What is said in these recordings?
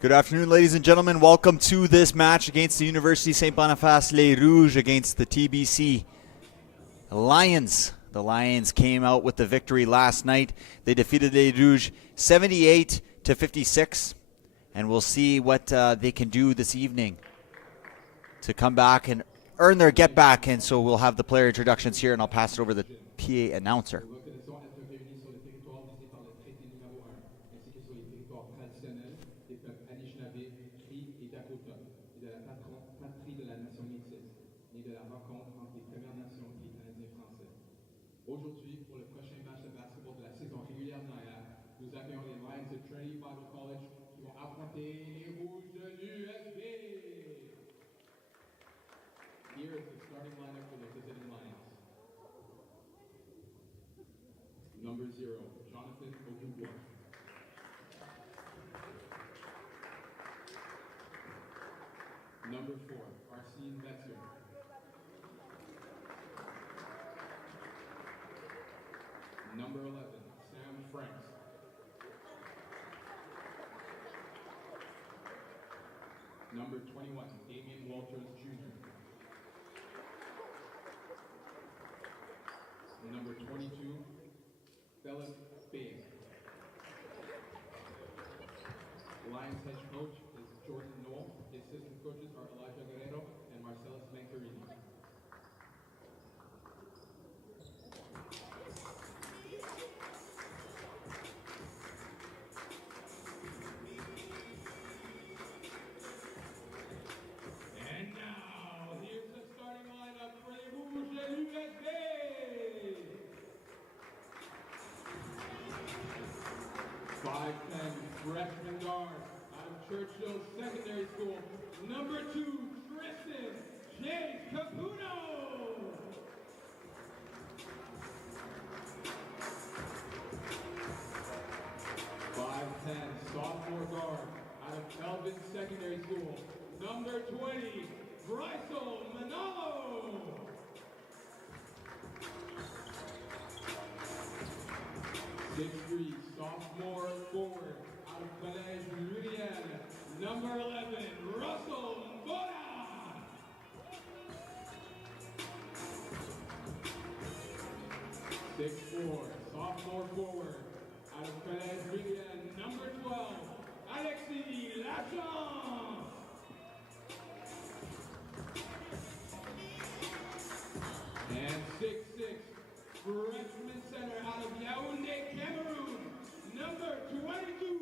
Good afternoon, ladies and gentlemen. Welcome to this match against the Université Saint-Boniface, Les Rouges against the TBC Lions. The Lions came out with the victory last night. They defeated Les Rouges 78-56, and we'll see what they can do this evening to come back and earn their get back. And so we'll have the player introductions here, and I'll pass it over to the PA announcer. Aujourd'hui, pour le prochain match de basketball de la saison régulière d'hier, nous accueillons les Lions de Trinity College qui vont affronter les Rouges de l'USB. Here is the starting lineup for the visiting Lions. Number 0, Jonathan Ogugwa. Number 4, Arsene Metzer. Number 11, Sam Franks. Number 21, Damian Walters Jr. Number 22, Philip Bain. Lions head coach is Jordan Knoll. His assistant coaches are Elijah Guerrero and Marcellus Mancarini. And now, here's the starting lineup for the Rouges de l'USB. 5'10" freshman guard out of Churchill Secondary School. Number 2, Tristan J. Caputo. 5'10" sophomore guard out of Elvin Secondary School. Number 20, Brycel Manalo. 6'3", sophomore forward out of Collège Louisiana. Number 11, Russell Mbona. 6'4", sophomore forward out of Collège Louisiana. Number 12, Alexis Lachance. And 6'6", freshman center out of Yaoundé, Cameroon. Number 22,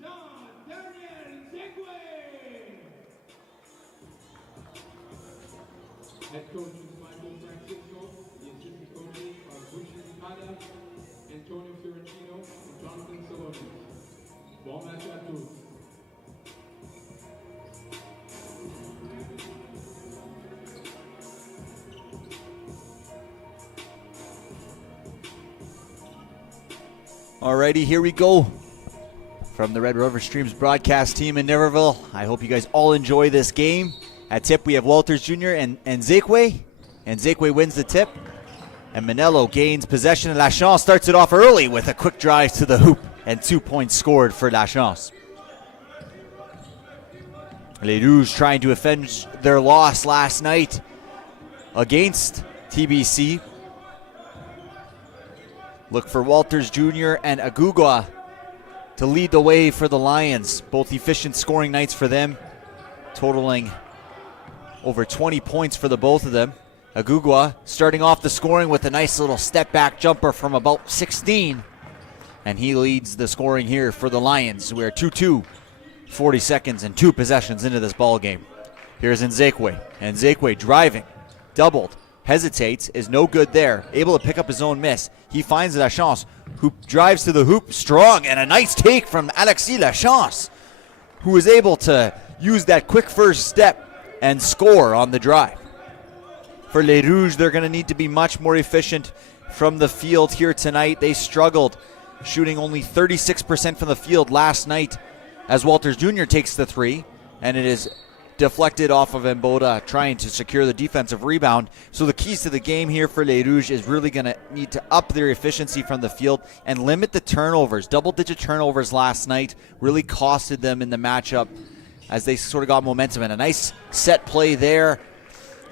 Jean-Daniel Nzekwe. Head coach is Michael Francisco. The assistant coaches are Bucci Zikada, Antonio Fiorentino, and Jonathan Saloni. Bon match à tous. Alrighty, here we go. From the Red River Streams broadcast team in Niverville, I hope you guys all enjoy this game. At tip, we have Walters Jr. and Nzekwe. And Nzekwe wins the tip. And Manello gains possession, and Lachance starts it off early with a quick drive to the hoop. And 2 points scored for Lachance. Les Rouges trying to avenge their loss last night against TBC. Look for Walters Jr. and Agugwa to lead the way for the Lions. Both efficient scoring nights for them, totaling over 20 points for the both of them. Agugwa starting off the scoring with a nice little step back jumper from about 16. And he leads the scoring here for the Lions. We're 2-2, 40 seconds and 2 possessions into this ball game. Here's Nzekwe. And Nzekwe driving, doubled, hesitates, is no good there. Able to pick up his own miss. He finds Lachance, who drives to the hoop strong, and a nice take from Alexis Lachance, who is able to use that quick first step and score on the drive. For Les Rouges, they're going to need to be much more efficient from the field here tonight. They struggled, shooting only 36% from the field last night as Walters Jr. takes the 3, and it is deflected off of Mboda, trying to secure the defensive rebound. So the keys to the game here for Les Rouges is really going to need to up their efficiency from the field and limit the turnovers. Double-digit turnovers last night really costed them in the matchup as they sort of got momentum. And a nice set play there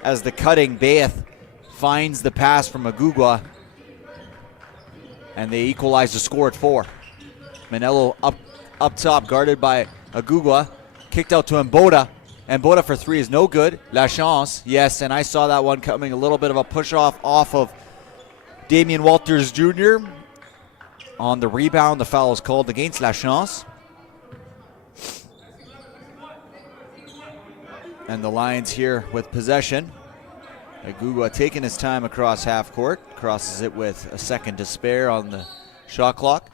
as the cutting Baeth finds the pass from Agugua, and they equalize the score at 4. Manello up top, guarded by Agugua, kicked out to Mboda. Mboda for 3 is no good. La Chance, yes, and I saw that one coming. A little bit of a push-off off of Damien Walters Jr. On the rebound, the foul is called against La Chance. And the Lions here with possession. Agugua taking his time across half court. Crosses it with a second to spare on the shot clock.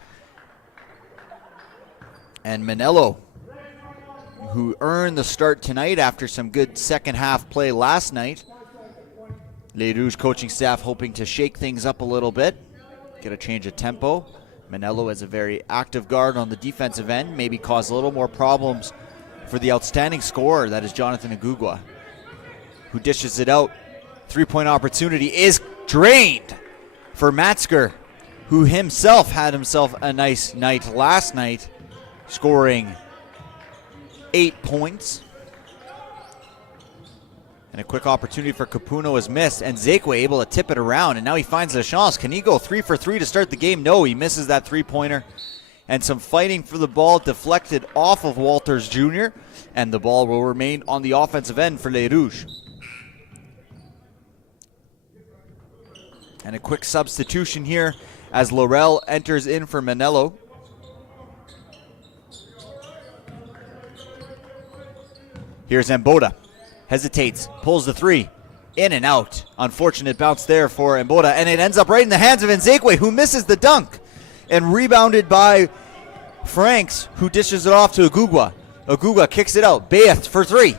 And Manello, who earned the start tonight after some good second half play last night. Les Rouges coaching staff hoping to shake things up a little bit, get a change of tempo. Manello is a very active guard on the defensive end, maybe cause a little more problems for the outstanding scorer, that is Jonathan Agugua, who dishes it out. Three-point opportunity is drained for Metzger, who himself had himself a nice night last night, scoring 8 points. And a quick opportunity for Capuno is missed, and Zekwe able to tip it around, and now he finds the chance. Can he go 3 for 3 to start the game? No, he misses that three-pointer. And some fighting for the ball deflected off of Walters Jr., and the ball will remain on the offensive end for Les Rouges. And a quick substitution here as Laurel enters in for Manello. Here's Mboda. Hesitates, pulls the 3, in and out. Unfortunate bounce there for Mboda, and it ends up right in the hands of Nzekwe, who misses the dunk, and rebounded by Franks, who dishes it off to Agugua. Agugua kicks it out. Baeth for 3.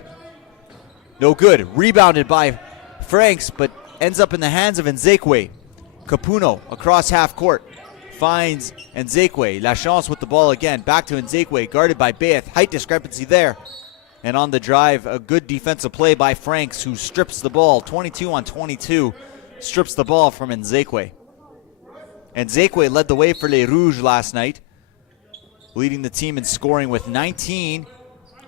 No good. Rebounded by Franks, but ends up in the hands of Nzekwe. Capuno across half court finds Nzekwe. La Chance with the ball again. Back to Nzekwe, guarded by Baeth. Height discrepancy there. And on the drive, a good defensive play by Franks, who strips the ball. 22 on 22. Strips the ball from Nzekwe. Nzekwe led the way for Les Rouges last night, leading the team in scoring with 19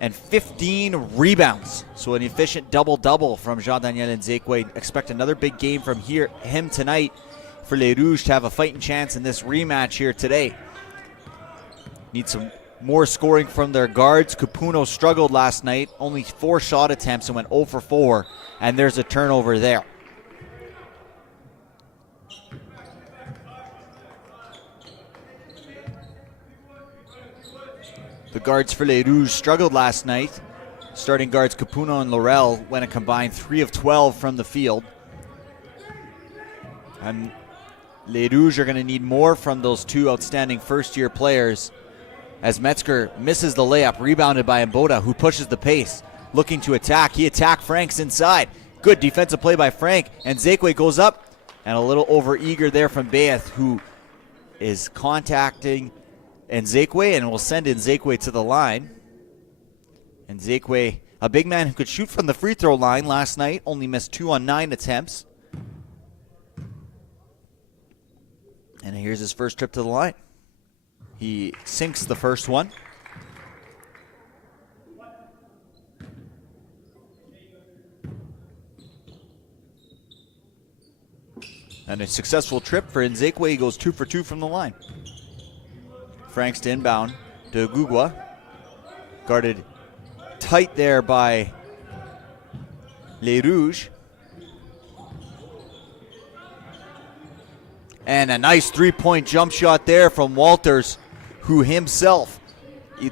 and 15 rebounds. So an efficient double-double from Jean-Daniel Nzekwe. Expect another big game from him tonight for Les Rouges to have a fighting chance in this rematch here today. Need some more scoring from their guards. Capuno struggled last night, only 4 shot attempts and went 0 for 4, and there's a turnover there. The guards for Les Rouges struggled last night. Starting guards Capuno and Laurel went a combined 3 of 12 from the field. And Les Rouges are going to need more from those 2 outstanding first-year players, as Metzger misses the layup, rebounded by Mboda, who pushes the pace, looking to attack. He attacked Franks inside. Good defensive play by Frank, and Zekwe goes up, and a little over-eager there from Baeth, who is contacting Nzekwe and will send Nzekwe to the line. Nzekwe, a big man who could shoot from the free throw line last night, only missed 2 on 9 attempts. And here's his first trip to the line. He sinks the first one. And a successful trip for Nzekwe. He goes 2 for 2 from the line. Franks to inbound to Agugua. Guarded tight there by Les Rouges. And a nice three-point jump shot there from Walters, who himself,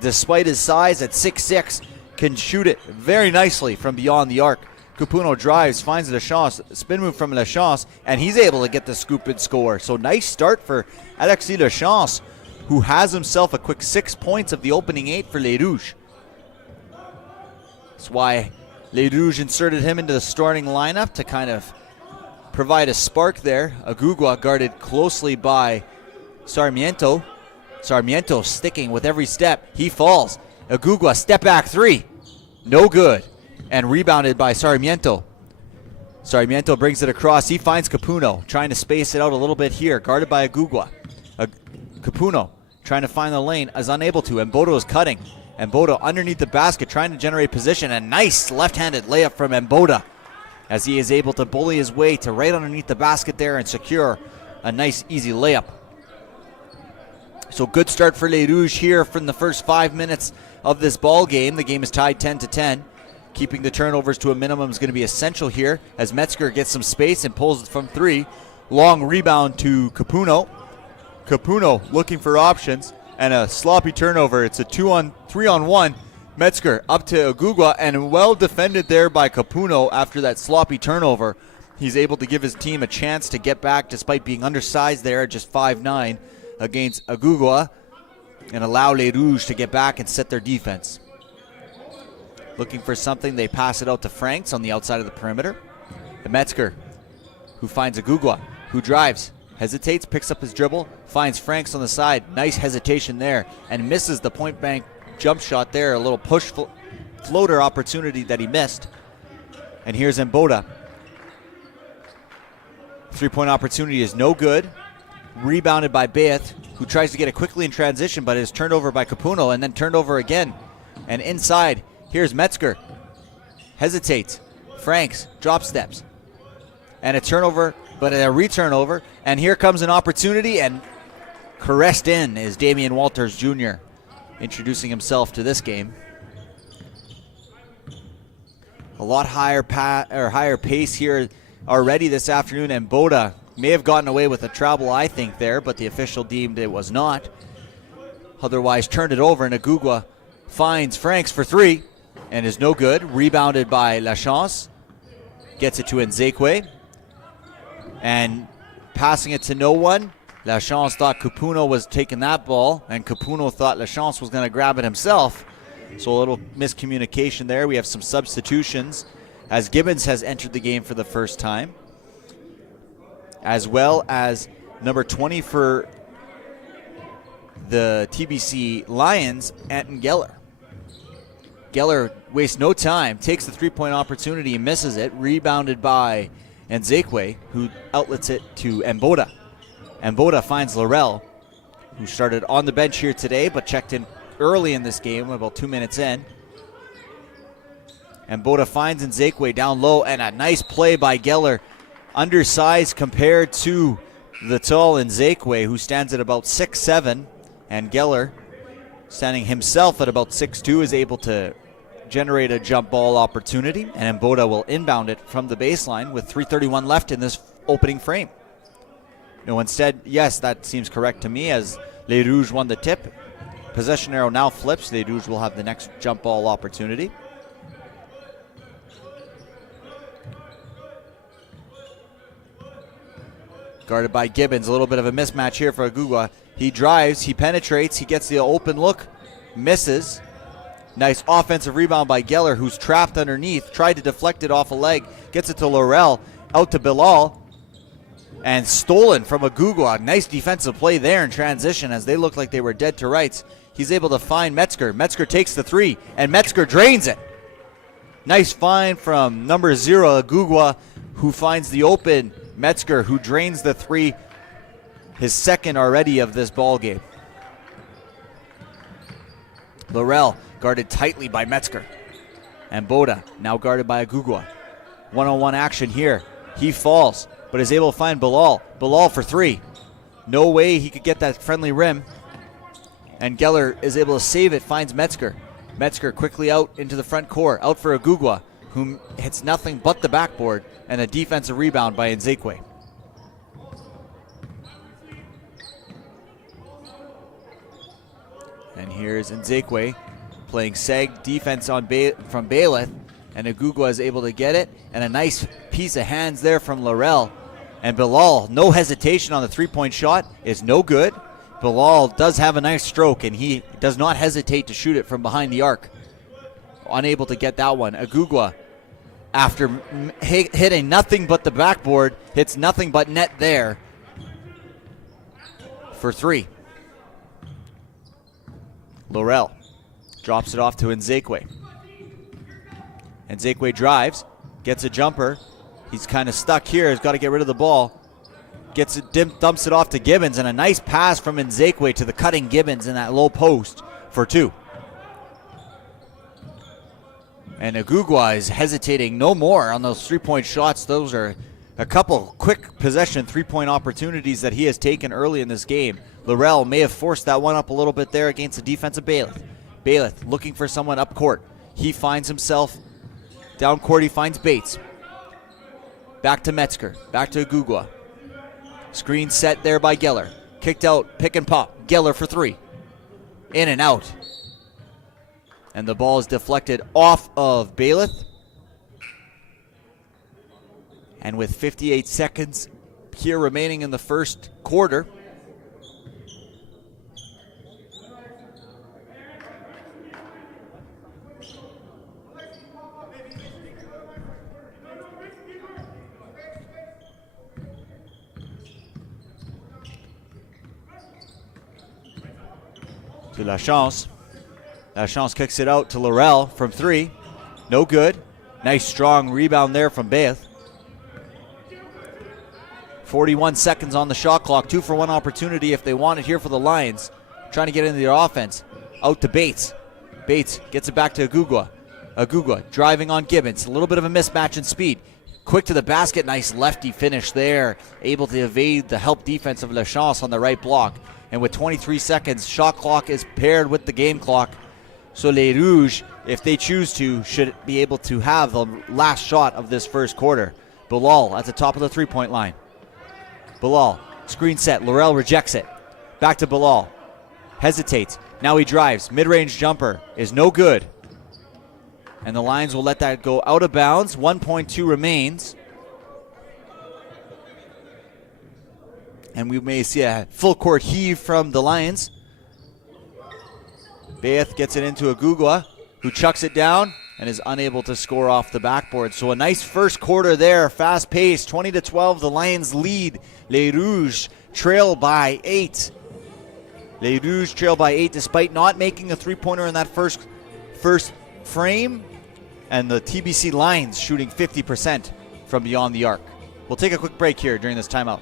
despite his size at 6'6", can shoot it very nicely from beyond the arc. Capuno drives, finds Lachance, spin move from Lachance, and he's able to get the scoop and score. So nice start for Alexis Lachance, who has himself a quick 6 points of the opening 8 for Les Rouges. That's why Les Rouges inserted him into the starting lineup to kind of provide a spark there. Agugua guarded closely by Sarmiento. Sarmiento sticking with every step. He falls. Agugua, step back 3. No good. and rebounded by Sarmiento. Sarmiento brings it across. He finds Capuno, trying to space it out a little bit here, guarded by Agugua. Capuno trying to find the lane, is unable to. Mbodo is cutting. Mbodo underneath the basket, trying to generate position. A nice left-handed layup from Mbodo, as he is able to bully his way to right underneath the basket there and secure a nice, easy layup. So good start for Les Rouges here from the first 5 minutes of this ball game. The game is tied 10-10. Keeping the turnovers to a minimum is going to be essential here, as Metzger gets some space and pulls it from three. Long rebound to Capuno. Capuno looking for options, and a sloppy turnover. It's a 3-on-1. Metzger up to Agugua, and well defended there by Capuno after that sloppy turnover. He's able to give his team a chance to get back despite being undersized there at just 5'9" against Agugua, and allow Les Rouges to get back and set their defense. Looking for something, they pass it out to Franks on the outside of the perimeter. The Metzger, who finds Agugua, who drives, hesitates, picks up his dribble, finds Franks on the side. Nice hesitation there, and misses the point blank jump shot there. A little push floater opportunity that he missed. And here's Mbodo. Three-point opportunity is no good. Rebounded by Beath, who tries to get it quickly in transition, but is turned over by Capuno, and then turned over again. And inside, here's Metzger. Hesitates. Franks drop steps. And a turnover, but a return over. And here comes an opportunity, and caressed in is Damian Walters Jr., introducing himself to this game. A lot higher pace here already this afternoon, and Mbodo may have gotten away with a travel, I think, there, but the official deemed it was not. Otherwise, turned it over, and Agugua finds Franks for three, and is no good. Rebounded by Lachance. Gets it to Nzekwe. And passing it to no one. Lachance thought Capuno was taking that ball, and Capuno thought Lachance was going to grab it himself. So a little miscommunication there. We have some substitutions, as Gibbons has entered the game for the first time, as well as number 20 for the TBC Lions, Anton Geller. Geller wastes no time, takes the three-point opportunity and misses it. Rebounded by Nzekwe, who outlets it to Mbodo. Mbodo finds Laurel, who started on the bench here today, but checked in early in this game, about 2 minutes in. Mbodo finds Nzekwe down low, and a nice play by Geller. Undersized compared to the tall Nzekwe, who stands at about 6'7", and Geller, standing himself at about 6'2", is able to generate a jump ball opportunity, and Mbodo will inbound it from the baseline with 3:31 left in this opening frame. No, instead, yes, that seems correct to me, as Les Rouges won the tip. Possession arrow now flips. Les Rouges will have the next jump ball opportunity. Guarded by Gibbons. A little bit of a mismatch here for Agugua. He drives, he penetrates, he gets the open look, misses. Nice offensive rebound by Geller, who's trapped underneath. Tried to deflect it off a leg. Gets it to Laurel. Out to Bilal. And stolen from Agugua. Nice defensive play there in transition, as they looked like they were dead to rights. He's able to find Metzger. Metzger takes the three, and Metzger drains it. Nice find from number 0, Agugua, who finds the open Metzger, who drains the three, his second already of this ball game. Laurel guarded tightly by Metzger. And Mbodo now guarded by Agugua. One-on-one action here. He falls, but is able to find Bilal. Bilal for three. No way he could get that friendly rim. And Geller is able to save it, finds Metzger. Metzger quickly out into the front court, out for Agugua, who hits nothing but the backboard, and a defensive rebound by Nzekwe. And here's Nzekwe playing seg defense on from Bailiff, and Agugua is able to get it, and a nice piece of hands there from Laurel. And Bilal, no hesitation on the three-point shot, is no good. Bilal does have a nice stroke, and he does not hesitate to shoot it from behind the arc. Unable to get that one. Agugua, after hitting nothing but the backboard, hits nothing but net there for three. Laurel drops it off to Nzekwe. And Nzekwe drives, gets a jumper. He's kind of stuck here. He's got to get rid of the ball. Gets it, dumps it off to Gibbons, and a nice pass from Nzekwe to the cutting Gibbons in that low post for 2. And Agugwa is hesitating no more on those three-point shots. Those are a couple quick possession three-point opportunities that he has taken early in this game. Laurel may have forced that one up a little bit there against the defensive Bailiff. Bailiff looking for someone up court. He finds himself down court. He finds Bates. Back to Metzger. Back to Agugwa. Screen set there by Geller. Kicked out, pick and pop. Geller for 3. In and out. And the ball is deflected off of Bailiff. And with 58 seconds here remaining in the first quarter, to Lachance. Lachance kicks it out to Laurel from 3. No good. Nice strong rebound there from Bailiff. 41 seconds on the shot clock. 2-for-1 opportunity if they want it here for the Lions. Trying to get into their offense. Out to Bates. Bates gets it back to Agugwa. Agugwa driving on Gibbons. A little bit of a mismatch in speed. Quick to the basket. Nice lefty finish there. Able to evade the help defense of Lachance on the right block. And with 23 seconds, shot clock is paired with the game clock. So Les Rouges, if they choose to, should be able to have the last shot of this first quarter. Bilal at the top of the three-point line. Bilal, screen set. Laurel rejects it. Back to Bilal. Hesitates. Now he drives. Mid-range jumper is no good. And the Lions will let that go out of bounds. 1.2 remains. And we may see a full court heave from the Lions. Bailiff gets it into Agugwa, who chucks it down and is unable to score off the backboard. So a nice first quarter there, fast-paced, 20-12. The Lions lead. Les Rouges trail by 8. Les Rouges trail by 8 despite not making a three-pointer in that first frame. And the TBC Lions shooting 50% from beyond the arc. We'll take a quick break here during this timeout.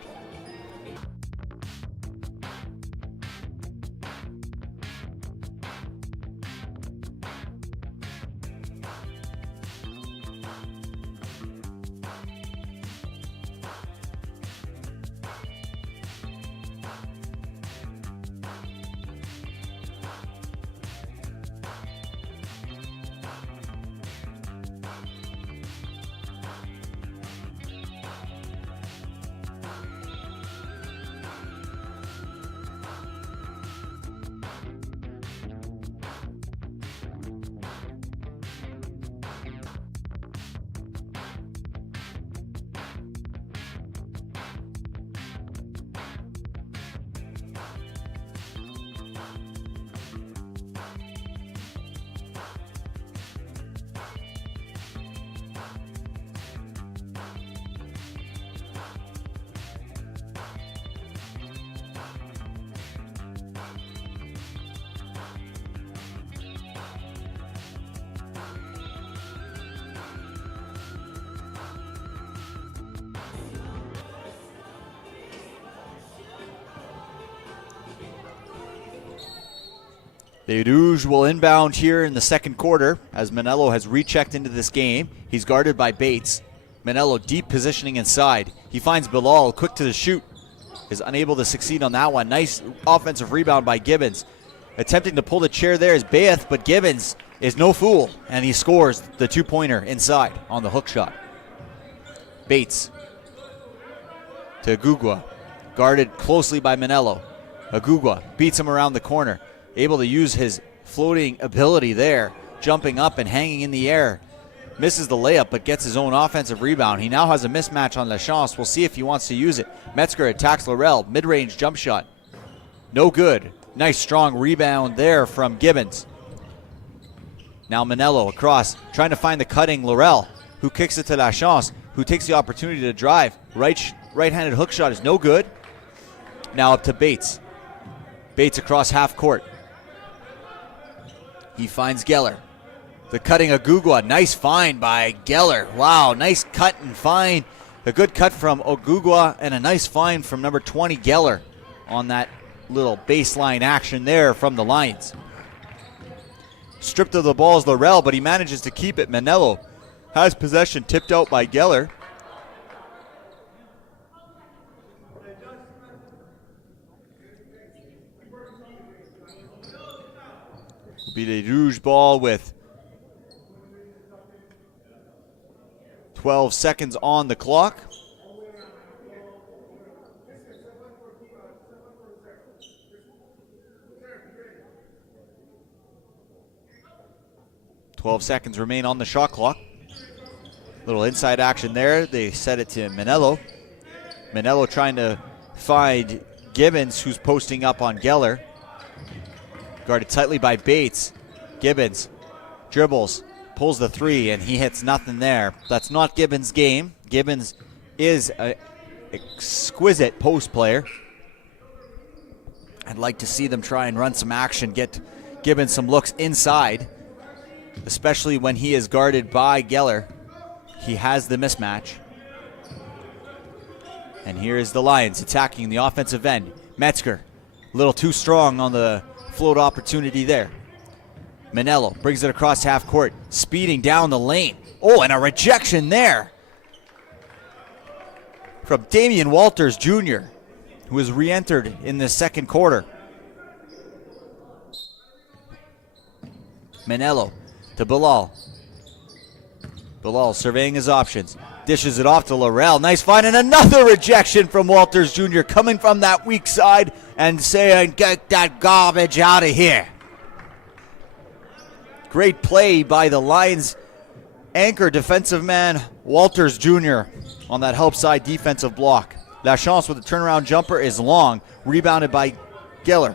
The Rouge will inbound here in the second quarter as Manello has rechecked into this game. He's guarded by Bates. Manello deep positioning inside. He finds Bilal quick to the shoot. Is unable to succeed on that one. Nice offensive rebound by Gibbons. Attempting to pull the chair there is Bailiff, but Gibbons is no fool, and he scores the two-pointer inside on the hook shot. Bates to Agugwa, guarded closely by Manello. Agugwa beats him around the corner. Able to use his floating ability there, jumping up and hanging in the air. Misses the layup, but gets his own offensive rebound. He now has a mismatch on Lachance. We'll see if he wants to use it. Metzger attacks Laurel. Mid-range jump shot. No good. Nice strong rebound there from Gibbons. Now Manello across, trying to find the cutting Laurel, who kicks it to Lachance, who takes the opportunity to drive. Right-handed hook shot is no good. Now up to Bates. Bates across half court. He finds Geller. The cutting Ogugwa. Nice find by Geller. Wow, nice cut and find. A good cut from Ogugwa and a nice find from number 20, Geller, on that little baseline action there from the Lions. Stripped of the ball is Laurel, but he manages to keep it. Manello has possession, tipped out by Geller. Will be the Rouge ball with 12 seconds on the clock. Seconds remain on the shot clock. Little inside action there. They set it to Manello. Manello trying to find Gibbons, who's posting up on Geller. Guarded tightly by Bates. Gibbons dribbles, pulls the three, and he hits nothing there. That's not Gibbons' game. Gibbons is an exquisite post player. I'd like to see them try and run some action, get Gibbons some looks inside, especially when he is guarded by Geller. He has the mismatch. And here is the Lions attacking the offensive end. Metzger, a little too strong on the float opportunity there. Manello brings it across half court, speeding down the lane. Oh, and a rejection there from Damian Walters Jr., who has re-entered in the second quarter. Manello to Bilal. Bilal surveying his options. Dishes it off to Laurel. Nice find, and another rejection from Walters Jr. coming from that weak side and saying, get that garbage out of here. Great play by the Lions anchor defensive man, Walters Jr. on that help side defensive block. Lachance with a turnaround jumper is long. Rebounded by Geller.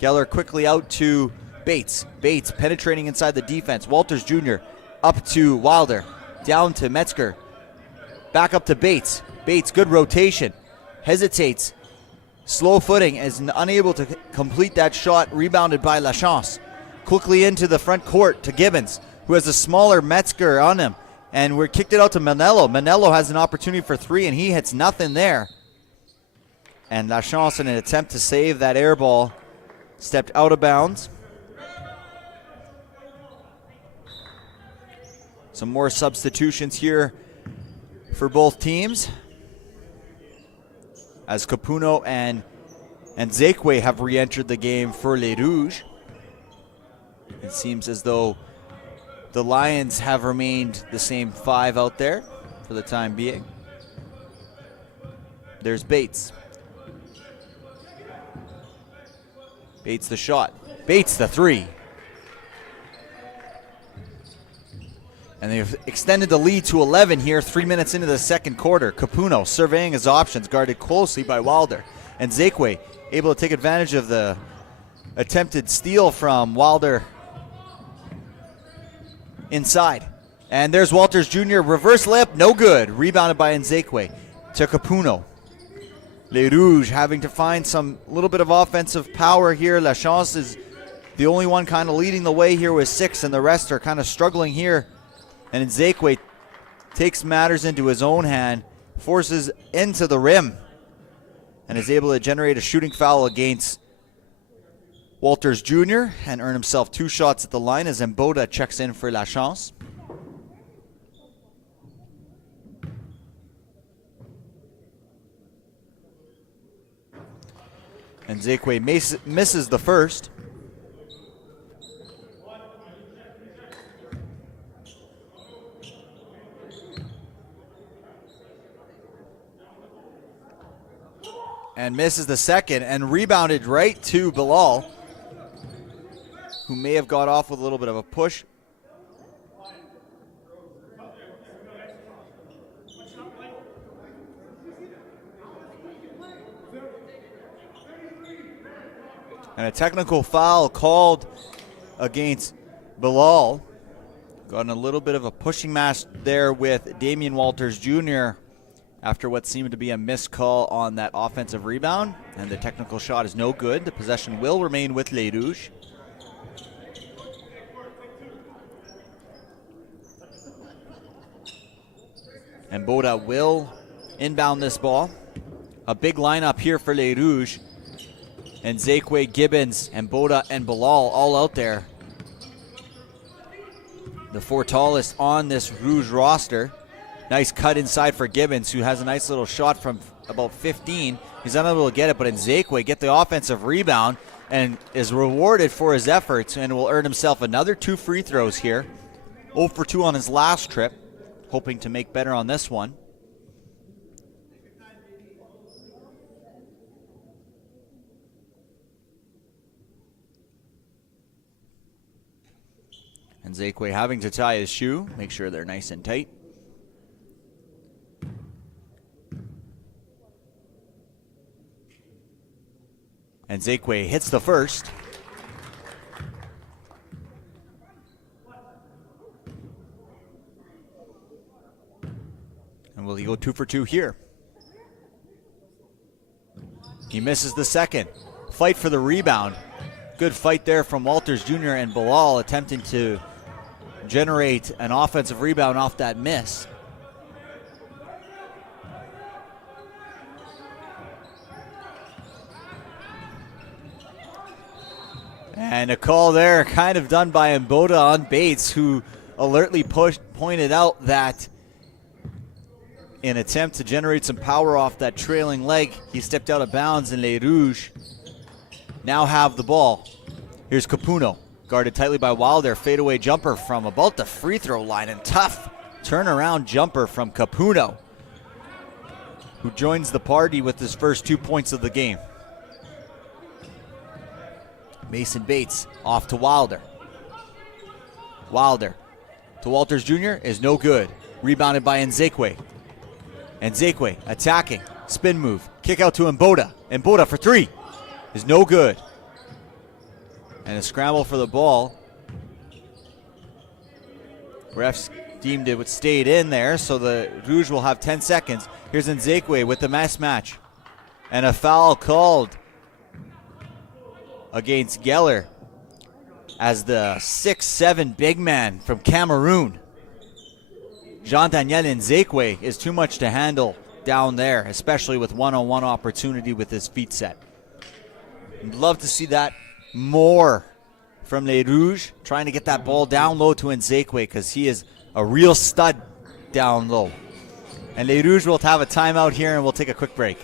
Geller quickly out to Bates. Bates penetrating inside the defense. Walters Jr. up to Wilder. Down to Metzger. Back up to Bates. Bates, good rotation. Hesitates. Slow footing, is unable to complete that shot. Rebounded by Lachance. Quickly into the front court to Gibbons, who has a smaller Metzger on him. And we're kicked it out to Manello. Manello has an opportunity for three, and he hits nothing there. And Lachance, in an attempt to save that air ball, stepped out of bounds. Some more substitutions here for both teams, as Capuno and Zekwe have re-entered the game for Les Rouges. It seems as though the Lions have remained the same five out there for the time being. There's Bates. Bates the shot. Bates the three. And they've extended the lead to 11 here, 3 minutes into the second quarter. Capuno surveying his options, guarded closely by Wilder. And Zekwe able to take advantage of the attempted steal from Wilder inside. And there's Walters Jr. Reverse layup, no good. Rebounded by Nzekwe to Capuno. Les Rouges having to find some little bit of offensive power here. Lachance is the only one kind of leading the way here with 6, and the rest are kind of struggling here. And Nzekwe takes matters into his own hand, forces into the rim, and is able to generate a shooting foul against Walters Jr. and earn himself 2 shots at the line as Mboda checks in for Lachance. And Nzekwe misses the first. And misses the second, and rebounded right to Bilal, who may have got off with a little bit of a push. And a technical foul called against Bilal. Got in a little bit of a pushing match there with Damian Walters Jr. after what seemed to be a missed call on that offensive rebound. And the technical shot is no good. The possession will remain with Les Rouges. And Boda will inbound this ball. A big lineup here for Les Rouges. And Zekwe, Gibbons, and Boda and Bilal all out there. The 4 tallest on this Rouge roster. Nice cut inside for Gibbons, who has a nice little shot from about 15. He's unable to get it, but Zekwe get the offensive rebound and is rewarded for his efforts and will earn himself another 2 free throws here. 0 for 2 on his last trip, hoping to make better on this one. And Zekwe having to tie his shoe, make sure they're nice and tight. And Zekwe hits the first. And will he go 2 for 2 here? He misses the second. Fight for the rebound. Good fight there from Walters Jr. and Bilal attempting to generate an offensive rebound off that miss. And a call there kind of done by Mboda on Bates, who alertly pointed out that in an attempt to generate some power off that trailing leg, he stepped out of bounds, and Les Rouges now have the ball. Here's Capuno, guarded tightly by Wilder. Fadeaway jumper from about the free throw line, and tough turnaround jumper from Capuno, who joins the party with his first 2 points of the game. Mason Bates off to Wilder. Wilder to Walters Jr. is no good. Rebounded by Nzekwe. Nzekwe attacking. Spin move. Kick out to Mboda. Mboda for 3 is no good. And a scramble for the ball. Refs deemed it stayed in there, so the Rouge will have 10 seconds. Here's Nzekwe with the mismatch. And a foul called against Geller as the 6'7" big man from Cameroon. Jean-Daniel Nzekwe is too much to handle down there, especially with one-on-one opportunity with his feet set. I'd love to see that more from Les Rouges, trying to get that ball down low to Nzekwe because he is a real stud down low. And Les Rouges will have a timeout here, and we'll take a quick break.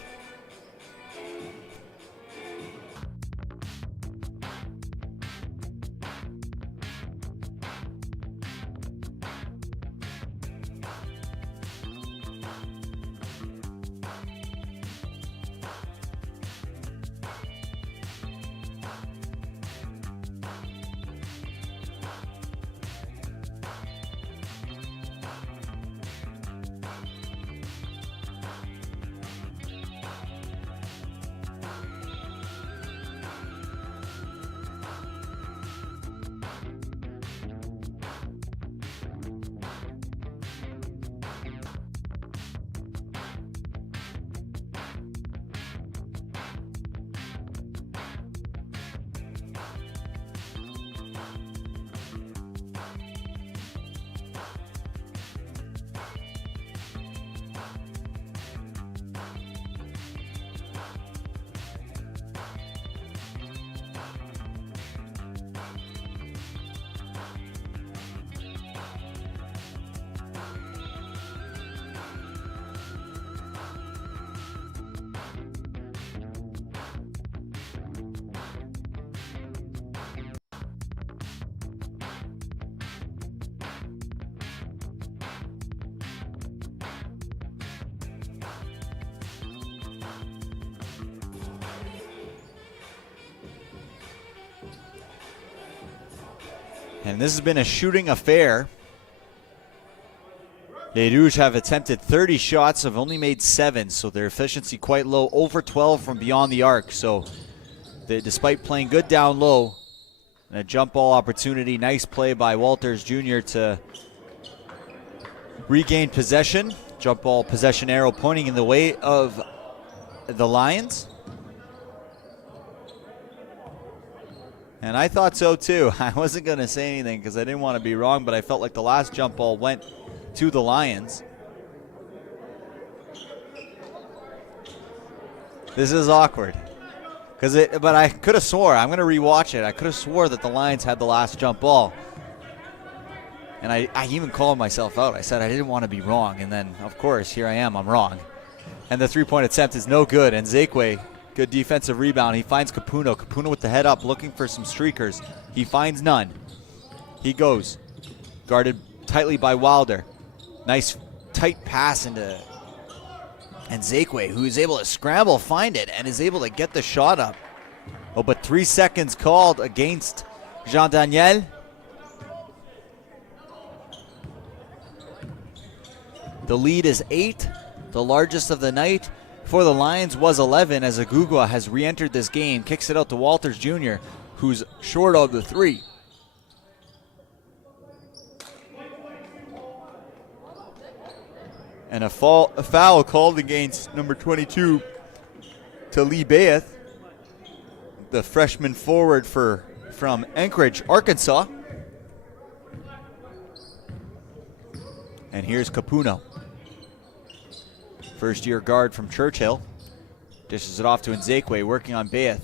And this has been a shooting affair. Les Rouges have attempted 30 shots, have only made 7, so their efficiency quite low, over 12 from beyond the arc. So despite playing good down low, and a jump ball opportunity, nice play by Walters Jr. to regain possession. Jump ball possession arrow pointing in the way of the Lions. And I thought so too. I wasn't going to say anything because I didn't want to be wrong, but I felt like the last jump ball went to the Lions. This is awkward. But I could have swore, I'm going to rewatch it. I could have swore that the Lions had the last jump ball. And I even called myself out. I said I didn't want to be wrong. And then, of course, here I am. I'm wrong. And the three-point attempt is no good. And Zekwe, good defensive rebound. He finds Capuno. Capuno with the head up, looking for some streakers. He finds none. He goes. Guarded tightly by Wilder. Nice tight pass into... And Zekwe, who is able to scramble, find it, and is able to get the shot up. Oh, but 3 seconds called against Jean Daniel. The lead is 8, the largest of the night. For the Lions was 11 as Agugua has re-entered this game. Kicks it out to Walters Jr., who's short of the 3. And a foul called against number 22 to Lee Bayeth, the freshman forward from Anchorage, Arkansas. And here's Capuno. First-year guard from Churchill. Dishes it off to Nzekwe, working on Bayeth.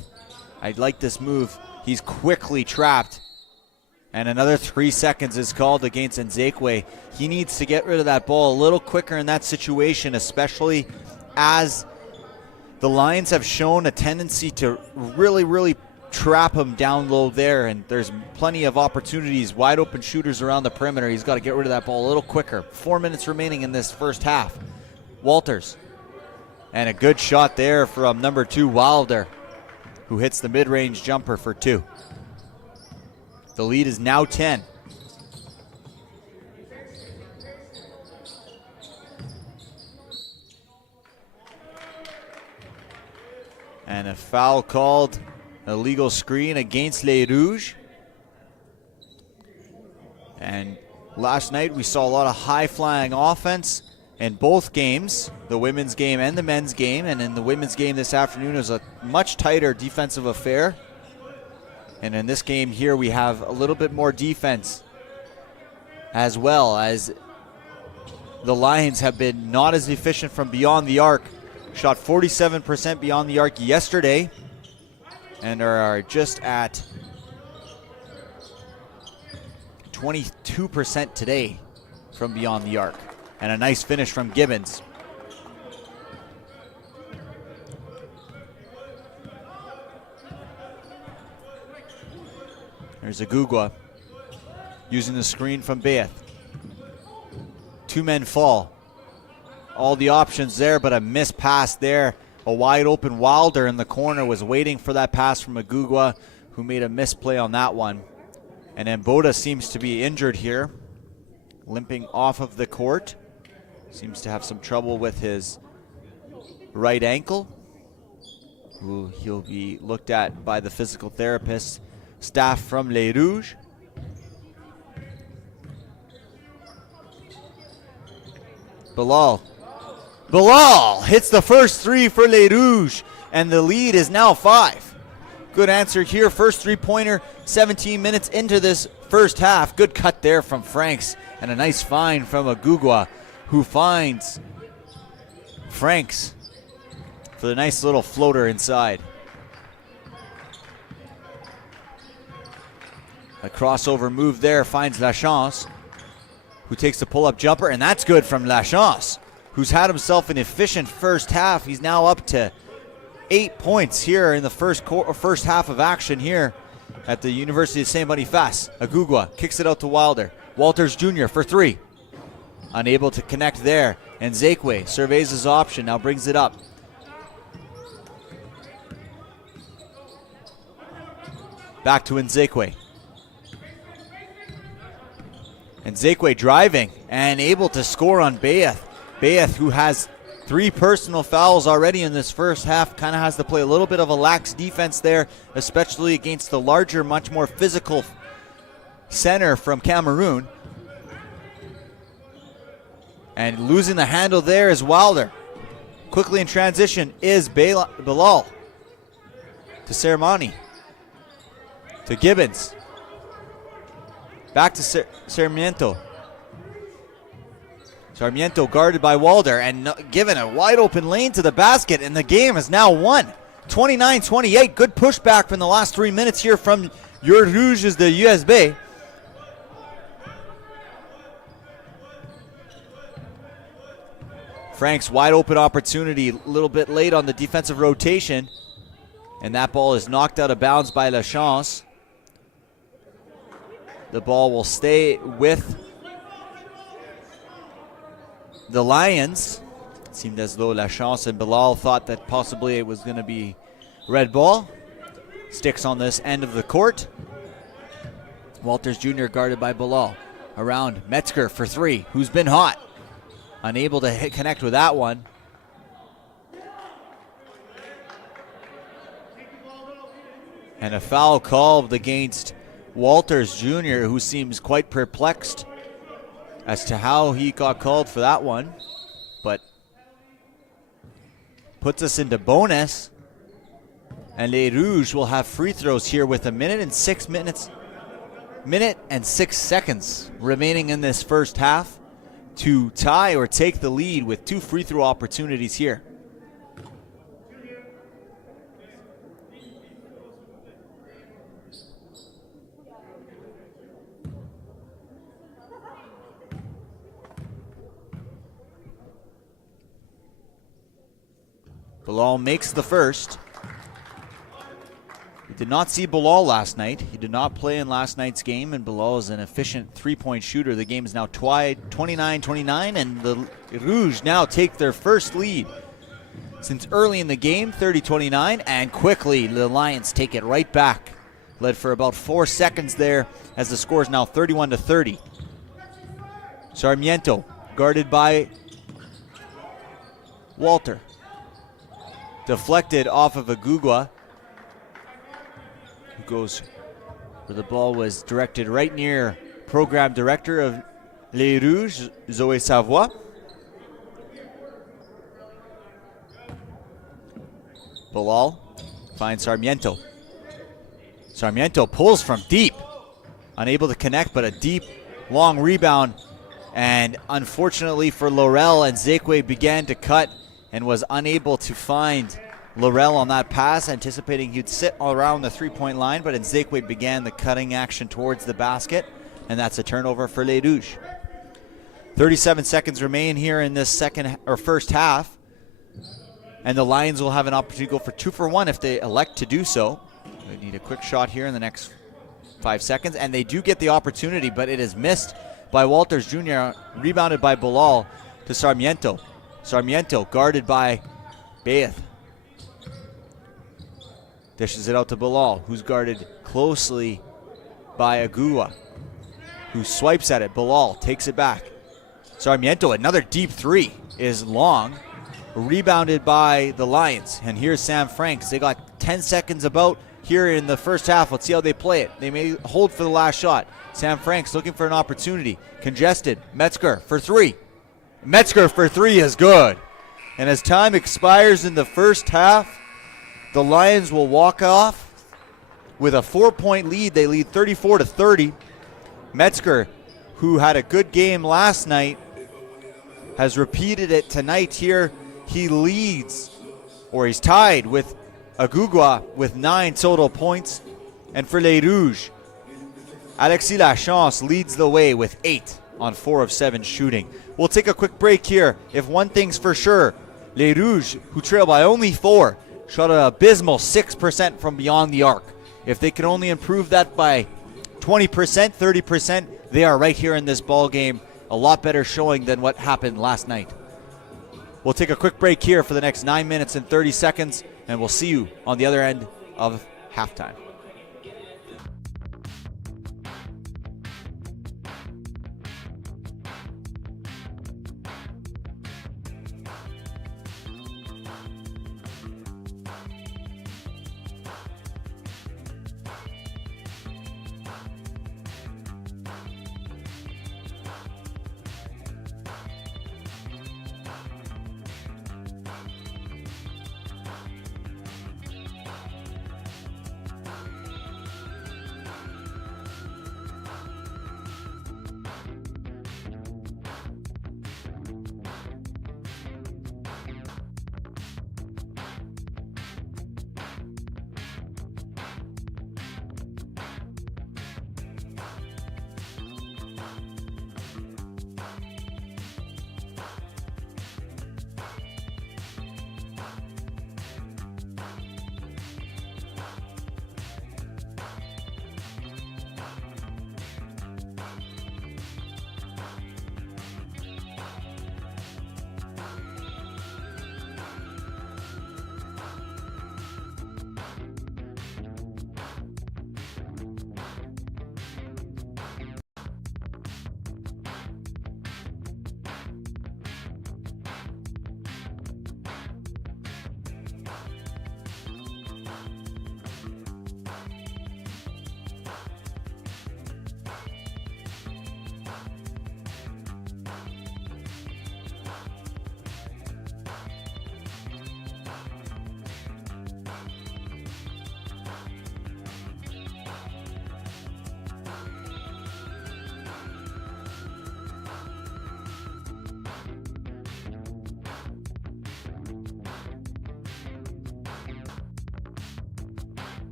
I like this move. He's quickly trapped. And another 3 seconds is called against Nzekwe. He needs to get rid of that ball a little quicker in that situation, especially as the Lions have shown a tendency to really trap him down low there. And there's plenty of opportunities, wide open shooters around the perimeter. He's got to get rid of that ball a little quicker. 4 minutes remaining in this first half. Walters. And a good shot there from number 2, Wilder, who hits the mid-range jumper for 2. The lead is now 10. And a foul called, a legal screen against Les Rouges. And last night we saw a lot of high-flying offense in both games, the women's game and the men's game. And in the women's game this afternoon, it was a much tighter defensive affair. And in this game here, we have a little bit more defense, as well as the Lions have been not as efficient from beyond the arc. Shot 47% beyond the arc yesterday and are just at 22% today from beyond the arc. And a nice finish from Gibbons. There's Agugua using the screen from Bayeth. 2 men fall. All the options there, but a missed pass there. A wide open Wilder in the corner was waiting for that pass from Agugua, who made a misplay on that one. And Mboda seems to be injured here, limping off of the court. Seems to have some trouble with his right ankle. He'll be looked at by the physical therapist staff from Les Rouges. Bilal hits the first 3 for Les Rouges, and the lead is now 5. Good answer here. First 3-pointer, 17 minutes into this first half. Good cut there from Franks, and a nice find from Agugua, who finds Franks for the nice little floater inside. A crossover move there finds Lachance, who takes the pull-up jumper, and that's good from Lachance, who's had himself an efficient first half. He's now up to 8 points here in the first half of action here at the University of Saint-Boniface. Agugua kicks it out to Wilder. Walters Jr. for 3. Unable to connect there, and Zekwe surveys his option, now brings it up. Back to Nzekwe. And Nzekwe driving and able to score on Bayeth. Bayeth, who has 3 personal fouls already in this first half, kind of has to play a little bit of a lax defense there, especially against the larger, much more physical center from Cameroon. And losing the handle there is Wilder. Quickly in transition is Bilal to Sermani, to Gibbons. Back to Sarmiento. Sarmiento guarded by Walder and given a wide open lane to the basket, and the game is now won. 29-28. Good pushback from the last 3 minutes here from your Rouges de USB. Frank's wide open opportunity, a little bit late on the defensive rotation, and that ball is knocked out of bounds by Lachance. The ball will stay with the Lions. It seemed as though Lachance and Bilal thought that possibly it was going to be red ball. Sticks on this end of the court. Walters Jr. guarded by Bilal. Around Metzger for three, who's been hot. Unable to connect with that one. And a foul called against Walters Jr., who seems quite perplexed as to how he got called for that one. But puts us into bonus. And Les Rouges will have free throws here with a minute and 6 seconds remaining in this first half to tie or take the lead with two free throw opportunities here. Bilal makes the first. We did not see Bilal last night. He did not play in last night's game, and Bilal is an efficient three-point shooter. The game is now 29-29, and the Rouges now take their first lead since early in the game, 30-29, and quickly the Lions take it right back. Led for about 4 seconds there as the score is now 31-30. Sarmiento guarded by Walter. Deflected off of Agugua, who goes where the ball was directed right near program director of Les Rouges, Zoé Savoie. Bilal finds Sarmiento. Sarmiento pulls from deep. Unable to connect, but a deep, long rebound. And unfortunately for Laurel, and Zekwe began to cut and was unable to find Laurel on that pass, anticipating he'd sit around the three-point line, but Zekwe began the cutting action towards the basket, and that's a turnover for Les Rouges. 37 seconds remain here in this first half, and the Lions will have an opportunity to go for 2 for 1 if they elect to do so. They need a quick shot here in the next 5 seconds, and they do get the opportunity, but it is missed by Walters Jr., rebounded by Bilal to Sarmiento. Sarmiento guarded by Baeth. Dishes it out to Bilal, who's guarded closely by Agua, who swipes at it. Bilal takes it back. Sarmiento, another deep three, is long. Rebounded by the Lions. And here's Sam Franks. They got 10 seconds about here in the first half. Let's see how they play it. They may hold for the last shot. Sam Franks looking for an opportunity. Congested. Metzger for three. Metzger for three is good. And as time expires in the first half, the Lions will walk off with a 4-point lead. They lead 34-30. Metzger, who had a good game last night, has repeated it tonight here. He leads, or he's tied with Agugua with 9 total points. And for Les Rouges, Alexis Lachance leads the way with 8 on 4 of 7 shooting. We'll take a quick break here. If one thing's for sure, Les Rouges, who trail by only 4, shot an abysmal 6% from beyond the arc. If they can only improve that by 20%, 30%, they are right here in this ball game. A lot better showing than what happened last night. We'll take a quick break here for the next 9 minutes and 30 seconds, and we'll see you on the other end of halftime.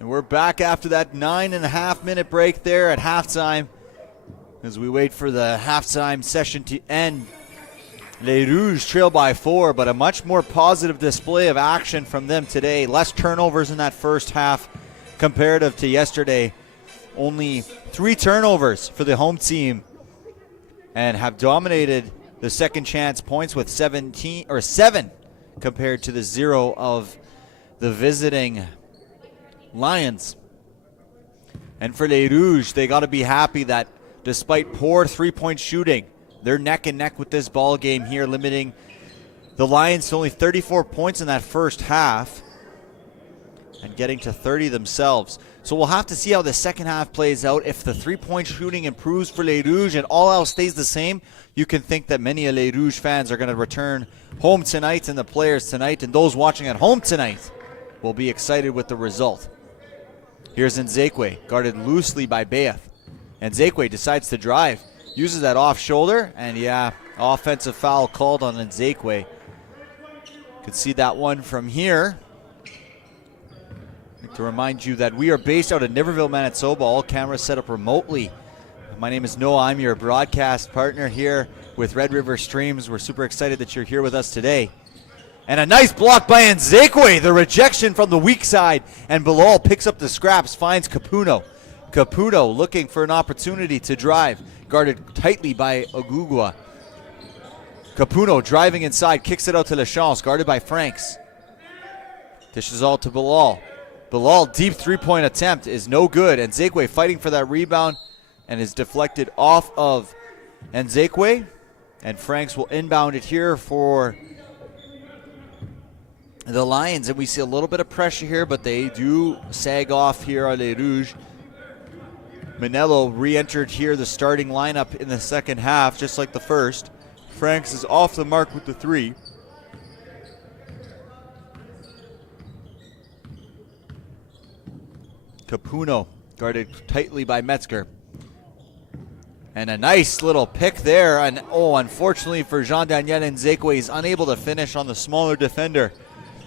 And we're back after that 9.5 minute break there at halftime as we wait for the halftime session to end. Les Rouges trail by 4, but a much more positive display of action from them today. Less turnovers in that first half comparative to yesterday. Only 3 turnovers for the home team and have dominated the second chance points with 7 compared to the 0 of the visiting Lions. And for Les Rouges, they got to be happy that despite poor 3-point shooting, they're neck and neck with this ball game here, limiting the Lions to only 34 points in that first half and getting to 30 themselves. So we'll have to see how the second half plays out. If the 3-point shooting improves for Les Rouges and all else stays the same, you can think that many Les Rouges fans are going to return home tonight, and the players tonight, and those watching at home tonight will be excited with the result. Here's Nzekwe, guarded loosely by Beath. Nzekwe decides to drive, uses that off shoulder, and yeah, offensive foul called on Nzekwe. Could see that one from here. I'd like to remind you that we are based out of Niverville, Manitoba. All cameras set up remotely. My name is Noah. I'm your broadcast partner here with Red River Streams. We're super excited that you're here with us today. And a nice block by Nzekwe, the rejection from the weak side. And Bilal picks up the scraps, finds Capuno. Capuno looking for an opportunity to drive, guarded tightly by Ogugwa. Capuno driving inside, kicks it out to Lachance, guarded by Franks. Dishes all to Bilal. Bilal, deep 3-point attempt is no good. Nzekwe fighting for that rebound and is deflected off of Nzekwe. And Franks will inbound it here for the Lions. And we see a little bit of pressure here, but they do sag off here on Les Rouges. Manello re-entered here the starting lineup in the second half, just like the first. Franks is off the mark with the 3. Capuno guarded tightly by Metzger. And a nice little pick there. And unfortunately for Jean-Daniel Nzekwe, he's unable to finish on the smaller defender.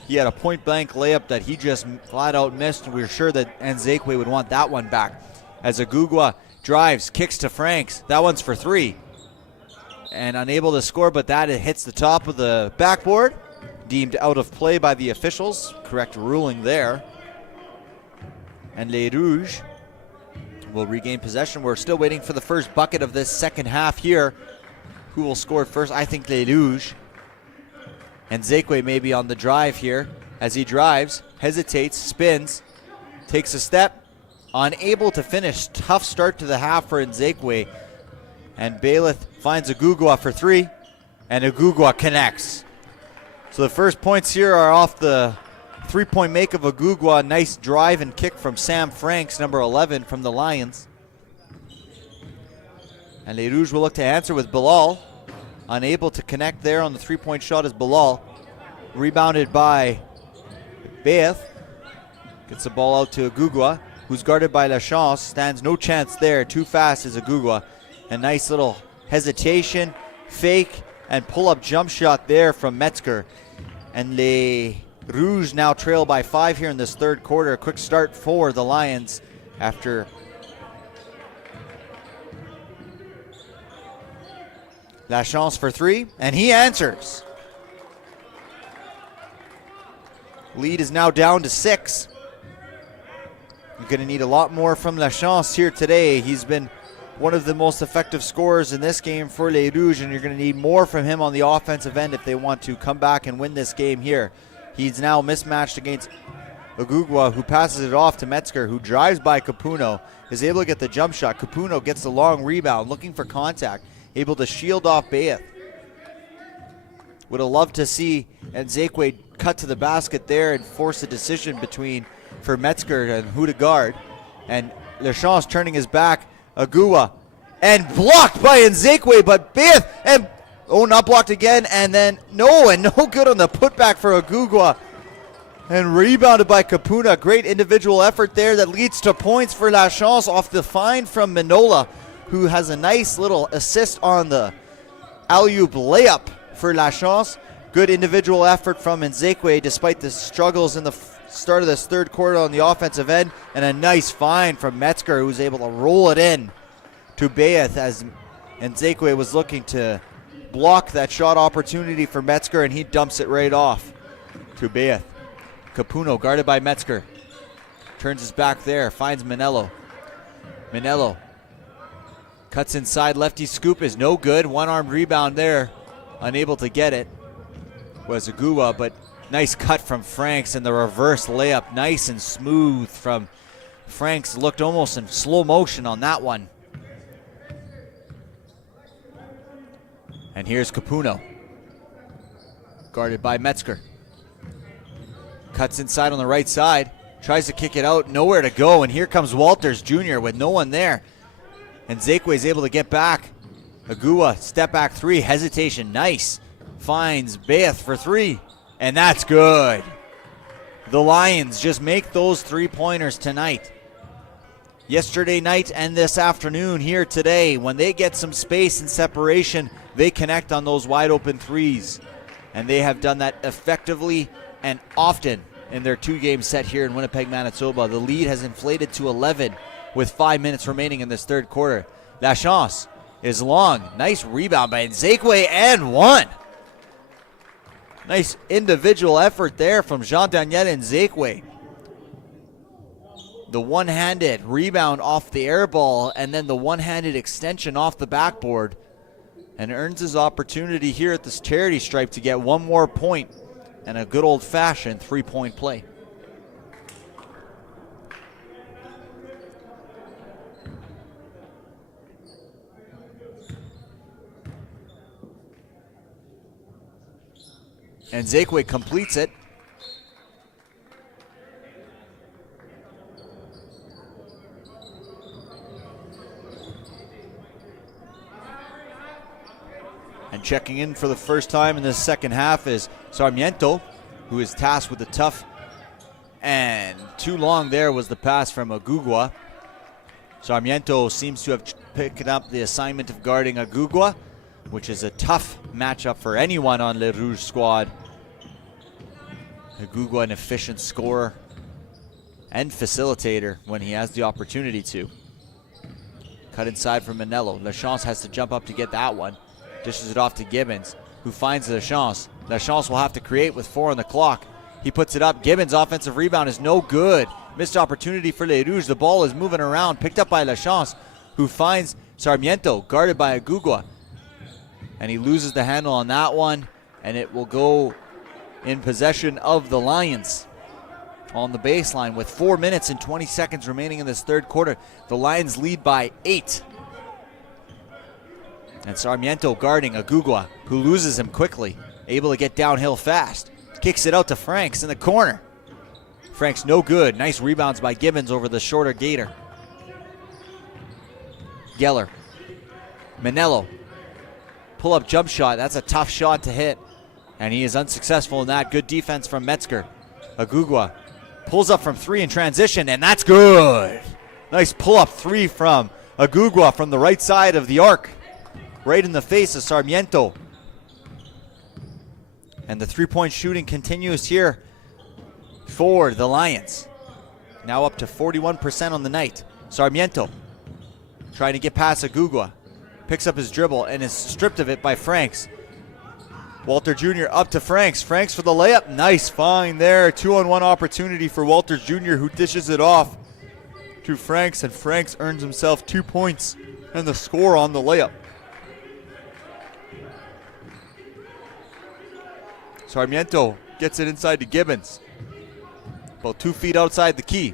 He had a point-blank layup that he just flat out missed, and we were sure that Nzekwe would want that one back. As Ogugwa drives, kicks to Franks. That one's for 3. And unable to score, but that it hits the top of the backboard. Deemed out of play by the officials. Correct ruling there. And Les Rouges will regain possession. We're still waiting for the first bucket of this second half here. Who will score first? I think Les Rouges. And Nzekwe may be on the drive here. As he drives, hesitates, spins, takes a step, unable to finish. Tough start to the half for Nzekwe. And Bailiff finds Ogugwa for 3, and Ogugwa connects. So the first points here are off the 3-point make of Ogugwa. Nice drive and kick from Sam Franks, number 11 from the Lions. And Les Rouges will look to answer with Bilal. Unable to connect there on the 3-point shot is Bilal. Rebounded by Beath. Gets the ball out to Ogugwa, who's guarded by Lachance. Stands no chance there. Too fast is Ogugwa. A nice little hesitation, fake, and pull-up jump shot there from Metzger. And Les Rouges now trail by 5 here in this third quarter. A quick start for the Lions after Lachance for 3, and he answers. Lead is now down to 6. You're going to need a lot more from Lachance here today. He's been one of the most effective scorers in this game for Les Rouges, and you're going to need more from him on the offensive end if they want to come back and win this game here. He's now mismatched against Ogugwa, who passes it off to Metzger, who drives by Capuno, is able to get the jump shot. Capuno gets the long rebound, looking for contact, able to shield off Beath. Would have loved to see Nzekwe cut to the basket there and force a decision for Metzger and who to guard. And Lachance turning his back, Ogugwa, and blocked by Nzekwe, but Beath, and not blocked again, and then no good on the putback for Ogugwa. And rebounded by Capuno. Great individual effort there that leads to points for Lachance off the find from Manola, who has a nice little assist on the alley-oop layup for Lachance. Good individual effort from Nzekwe despite the struggles in the start of this third quarter on the offensive end, and a nice find from Metzger, who was able to roll it in to Bayeth as Nzekwe was looking to block that shot opportunity for Metzger, and he dumps it right off to Bayeth. Capuno guarded by Metzger. Turns his back there, finds Manello. Manello cuts inside, lefty scoop is no good. One-armed rebound there, unable to get it was Agua, but nice cut from Franks, and the reverse layup, nice and smooth from Franks. Looked almost in slow motion on that one. And here's Capuno, guarded by Metzger. Cuts inside on the right side, tries to kick it out, nowhere to go, and here comes Walters Jr. with no one there. And Nzekwe is able to get back. Agua, step back three, hesitation, nice. Finds Bayeth for three, and that's good. The Lions just make those three-pointers tonight. Yesterday night and this afternoon here today, when they get some space and separation, they connect on those wide-open threes. And they have done that effectively and often in their two-game set here in Winnipeg, Manitoba. The lead has inflated to 11 with 5 minutes remaining in this third quarter. Lachance is long. Nice rebound by Nzekwe and one. Nice individual effort there from Jean-Daniel Nzekwe. The one-handed rebound off the air ball and then the one-handed extension off the backboard, and earns his opportunity here at this charity stripe to get one more point and a good old-fashioned three-point play. And Nzekwe completes it. And checking in for the first time in the second half is Sarmiento, who is tasked with the tough, and too long there was the pass from Agugua. Sarmiento seems to have picked up the assignment of guarding Agugua, which is a tough matchup for anyone on Le Rouge squad. Agugua, an efficient scorer and facilitator when he has the opportunity to. Cut inside from Manello. Lachance has to jump up to get that one. Dishes it off to Gibbons, who finds Lachance. Lachance will have to create with 4 on the clock. He puts it up. Gibbons' offensive rebound is no good. Missed opportunity for Les Rouges. The ball is moving around. Picked up by Lachance, who finds Sarmiento, guarded by Agugua. And he loses the handle on that one, and it will go in possession of the Lions on the baseline with 4 minutes and 20 seconds remaining in this third quarter. The Lions lead by 8. And Sarmiento guarding Agugua, who loses him quickly, able to get downhill fast. Kicks it out to Franks in the corner. Franks no good. Nice rebounds by Gibbons over the shorter Gator. Geller. Manello. Pull-up jump shot. That's a tough shot to hit. And he is unsuccessful in that. Good defense from Metzger. Agugua pulls up from three in transition, and that's good. Nice pull-up three from Agugua from the right side of the arc. Right in the face of Sarmiento. And the three-point shooting continues here for the Lions. Now up to 41% on the night. Sarmiento trying to get past Agugua. Picks up his dribble and is stripped of it by Franks. Walter Jr. up to Franks. Franks for the layup. Nice find there. 2-on-1 opportunity for Walter Jr., who dishes it off to Franks, and Franks earns himself 2 points and the score on the layup. Sarmiento gets it inside to Gibbons. About 2 feet outside the key.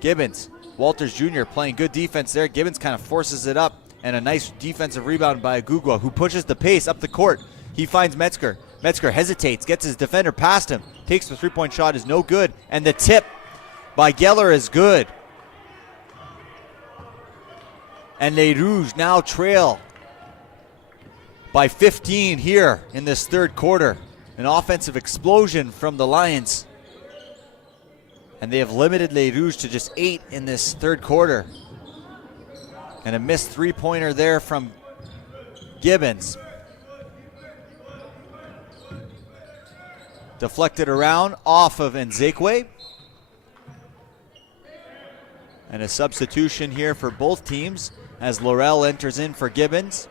Gibbons. Walters Jr. playing good defense there. Gibbons kind of forces it up, and a nice defensive rebound by Agugua, who pushes the pace up the court. He finds Metzger. Metzger hesitates, gets his defender past him, takes the three-point shot, is no good, and the tip by Geller is good. And Les Rouges now trail by 15 here in this third quarter. An offensive explosion from the Lions. And they have limited Les Rouges to just 8 in this third quarter. And a missed three-pointer there from Gibbons. Deflected around off of Nzekwe. And a substitution here for both teams as Laurel enters in for Gibbons.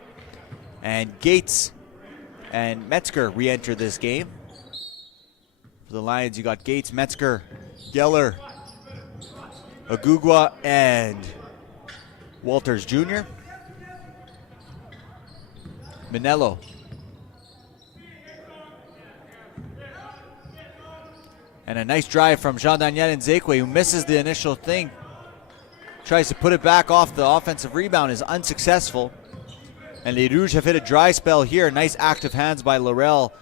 And Gates and Metzger re-enter this game. For the Lions, you got Gates, Metzger, Geller, Agugua, and Walters Jr. Manello. And a nice drive from Jean-Daniel Nzekwe, who misses the initial thing. Tries to put it back off the offensive rebound, is unsuccessful. And Les Rouges have hit a dry spell here. Nice active hands by Laurel,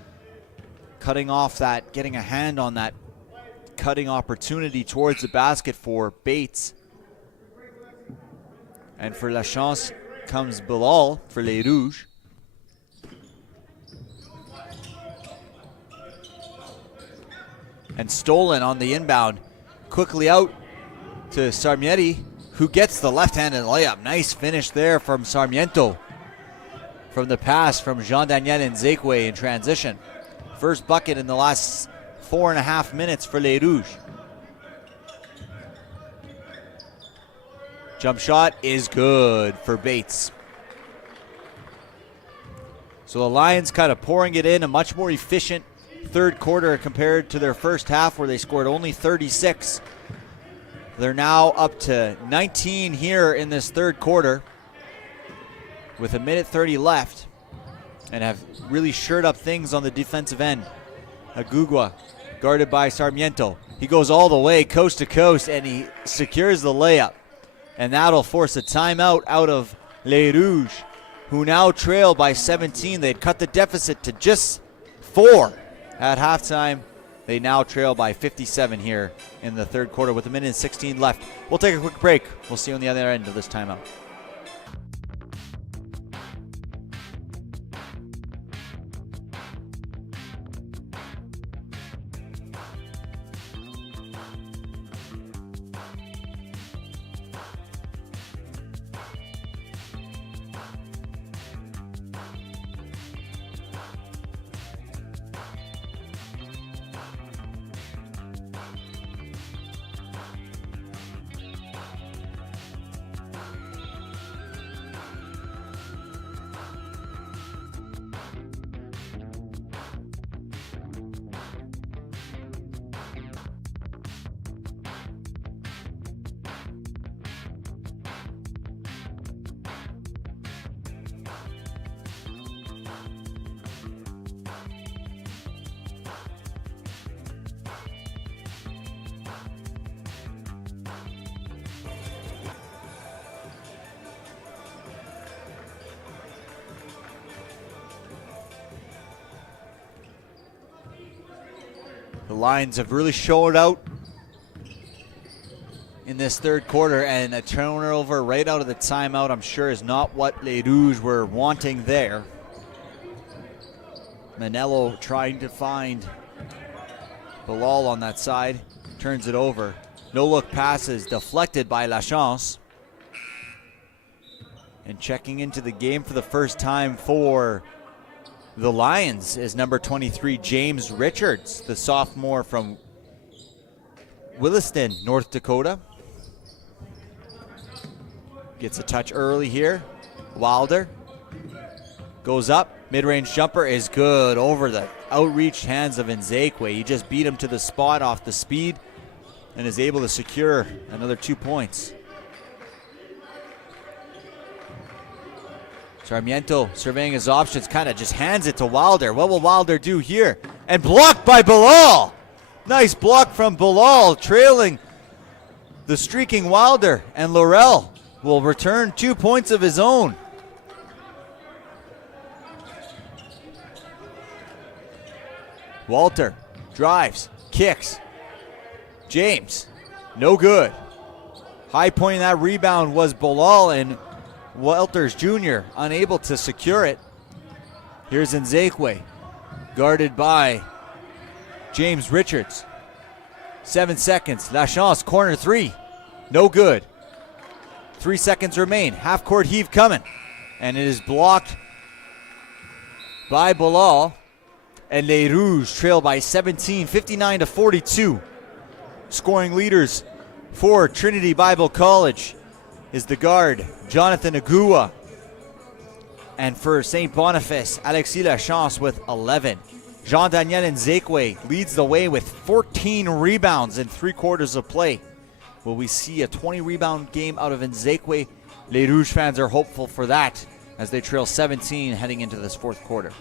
cutting off that, getting a hand on that cutting opportunity towards the basket for Bates. And for La Chance comes Bilal for Les Rouges. And stolen on the inbound. Quickly out to Sarmienti, who gets the left-handed layup. Nice finish there from Sarmiento. From the pass from Jean-Daniel Nzekwe in transition. First bucket in the last 4.5 minutes for Les Rouges. Jump shot is good for Bates. So the Lions kind of pouring it in, a much more efficient third quarter compared to their first half where they scored only 36. They're now up to 19 here in this third quarter with 1:30 left and have really shored up things on the defensive end. Agugua guarded by Sarmiento. He goes all the way coast to coast and he secures the layup. And that'll force a timeout out of Les Rouges, who now trail by 17. They'd cut the deficit to just 4 at halftime. They now trail by 57 here in the third quarter with 1:16 left. We'll take a quick break. We'll see you on the other end of this timeout. The Lions have really showed out in this third quarter, and a turnover right out of the timeout, I'm sure, is not what Les Rouges were wanting there. Manello trying to find Bilal on that side, turns it over. No look passes deflected by La Chance. And checking into the game for the first time for the Lions is number 23, James Richards, the sophomore from Williston, North Dakota. Gets a touch early here. Wilder goes up. Mid-range jumper is good over the outreached hands of Nzekwe. He just beat him to the spot off the speed and is able to secure another 2 points. Sarmiento surveying his options, kind of just hands it to Wilder. What will Wilder do here? And blocked by Bilal. Nice block from Bilal, trailing the streaking Wilder. And Laurel will return 2 points of his own. Walter drives, kicks. James, no good. High point in that rebound was Bilal, and Walters Jr. unable to secure it. Here's Nzekwe, guarded by James Richards. 7 seconds. La Chance, corner three. No good. 3 seconds remain. Half court heave coming. And it is blocked by Bilal. And Les Rouges trail by 17, 59-42. Scoring leaders For Trinity Bible College is the guard, Jonathan Agua. And for Saint-Boniface, Alexis Lachance with 11. Jean-Daniel Nzekwe leads the way with 14 rebounds in 3 quarters of play. Will we see a 20-rebound game out of Nzekwe? Les Rouges fans are hopeful for that as they trail 17 heading into this 4th quarter.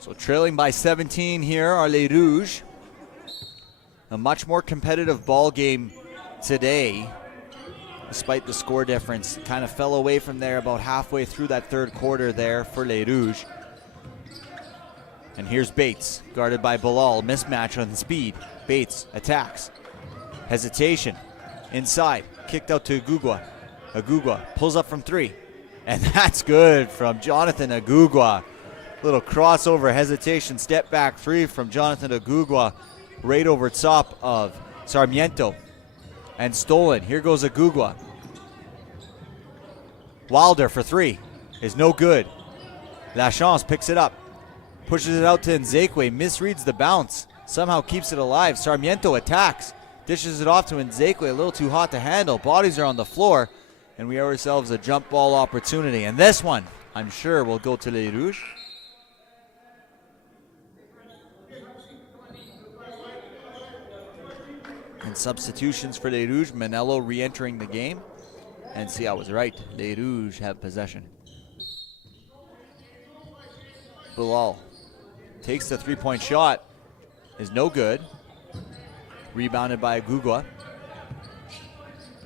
So trailing by 17 here are Les Rouges. A much more competitive ball game today, despite the score difference. Kind of fell away from there about halfway through that 3rd quarter there for Les Rouges. And here's Bates, guarded by Bilal. Mismatch on speed. Bates attacks. Hesitation. Inside. Kicked out to Agugua. Agugua pulls up from 3. And that's good from Jonathan Agugua. Little crossover hesitation, step back 3 from Jonathan Agugua right over top of Sarmiento. And stolen. Here goes Agugua. Wilder for 3 is no good. Lachance picks it up. Pushes it out to Nzekwe. Misreads the bounce. Somehow keeps it alive. Sarmiento attacks. Dishes it off to Nzekwe. A little too hot to handle. Bodies are on the floor. And we have ourselves a jump ball opportunity. And this one, I'm sure, will go to Les Rouges. And substitutions for Les Rouges. Manello re-entering the game. And see, I was right. Les Rouges have possession. Bilal takes the 3-point shot. Is no good. Rebounded by Agugua.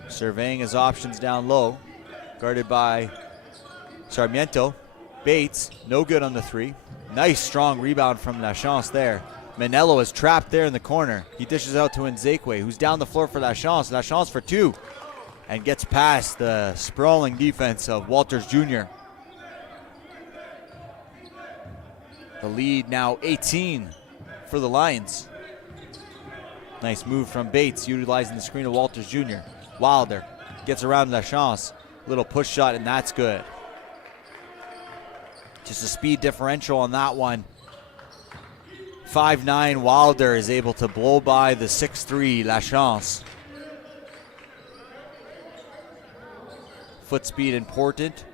Surveying his options down low. Guarded by Sarmiento. Bates, no good on the 3. Nice strong rebound from Lachance there. Manello is trapped there in the corner. He dishes out to Nzekwe, who's down the floor for Lachance. Lachance for 2. And gets past the sprawling defense of Walters Jr. The lead now 18 for the Lions. Nice move from Bates, utilizing the screen of Walters Jr. Wilder gets around Lachance. Little push shot, and that's good. Just a speed differential on that one. 5'9" Wilder is able to blow by the 6'3" Lachance. Foot speed important.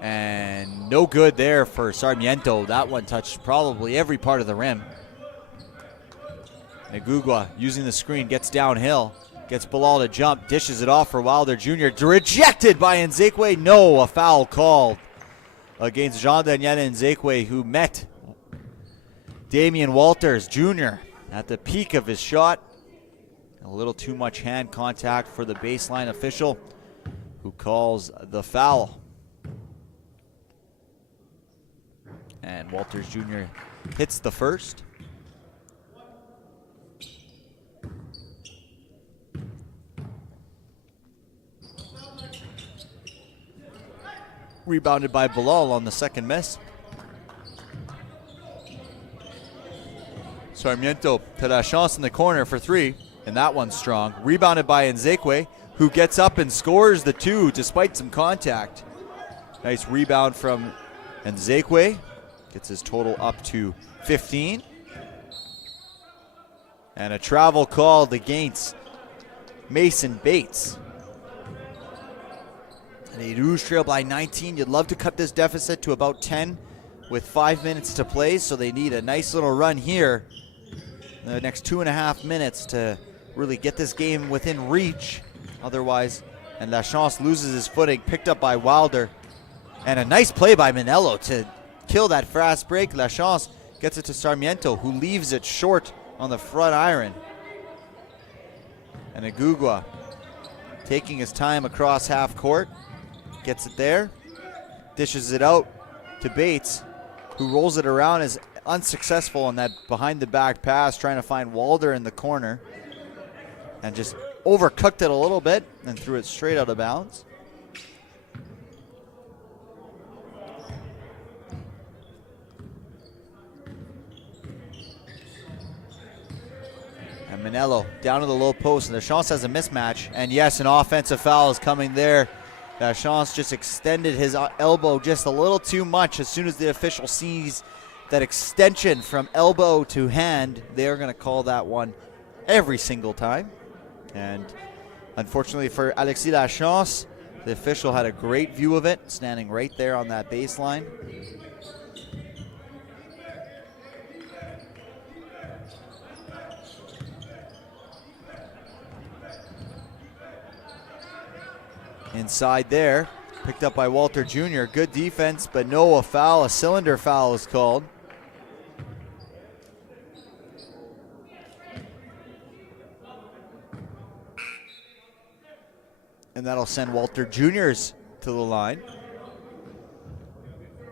And no good there for Sarmiento. That one touched probably every part of the rim. Agugua using the screen, gets downhill. Gets Bilal to jump, dishes it off for Wilder Jr. Rejected by Nzekwe. No, a foul called against Jean-Daniel Nzekwe, who met Damian Walters Jr. at the peak of his shot. A little too much hand contact for the baseline official, who calls the foul. And Walters Jr. hits the first. Rebounded by Bilal on the second miss. Sarmiento to Lachance in the corner for 3, and that one's strong. Rebounded by Nzekwe, who gets up and scores the 2 despite some contact. Nice rebound from Nzekwe. Gets his total up to 15. And a travel called against Mason Bates. The Rouges trail by 19. You'd love to cut this deficit to about 10 with 5 minutes to play, so they need a nice little run here in the next 2.5 minutes to really get this game within reach. Otherwise, and Lachance loses his footing, picked up by Wilder. And a nice play by Manello to kill that fast break. Lachance gets it to Sarmiento, who leaves it short on the front iron. And Agugua taking his time across half court, gets it there, dishes it out to Bates, who rolls it around, is unsuccessful on that behind the back pass, trying to find Wilder in the corner, and just overcooked it a little bit and threw it straight out of bounds. And Manello down to the low post, and Lachance has a mismatch, and yes, an offensive foul is coming there. Lachance just extended his elbow just a little too much. As soon as the official sees that extension from elbow to hand, they're going to call that one every single time. And unfortunately for Alexis Lachance, the official had a great view of it, standing right there on that baseline. Inside there, picked up by Walter Jr. Good defense, but no, a foul, a cylinder foul is called. And that'll send Walter Jr.'s to the line.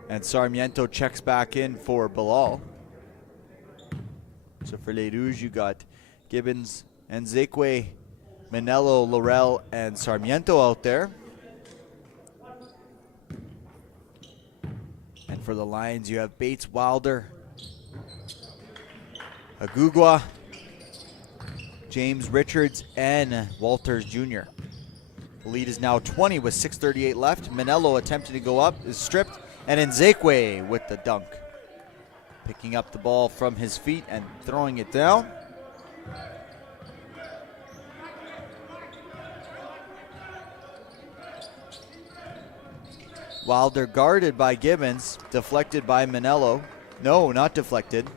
And Sarmiento checks back in for Bilal. So for Les Rouges, you got Gibbons and Zekwe, Manello, Laurel, and Sarmiento out there. And for the Lions, you have Bates, Wilder, Agugua, James Richards, and Walters Jr. The lead is now 20 with 6:38 left. Manello attempting to go up, is stripped, and Nzekwe with the dunk. Picking up the ball from his feet and throwing it down. Wilder guarded by Gibbons, deflected by Manello. No, not deflected.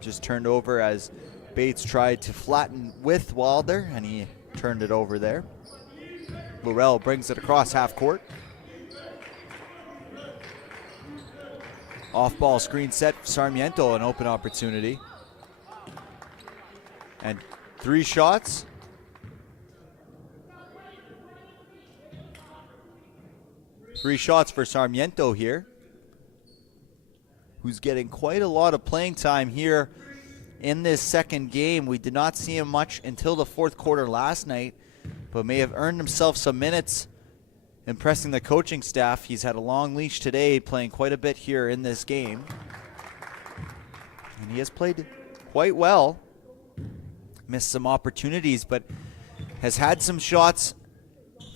Just turned over as Bates tried to flatten with Wilder, and he turned it over there. Laurel brings it across half court. Off-ball screen set for Sarmiento, an open opportunity. And 3 shots. Three shots for Sarmiento here, who's getting quite a lot of playing time here in this second game. We did not see him much until the fourth quarter last night, but may have earned himself some minutes, impressing the coaching staff. He's had a long leash today, playing quite a bit here in this game. And he has played quite well. Missed some opportunities, but has had some shots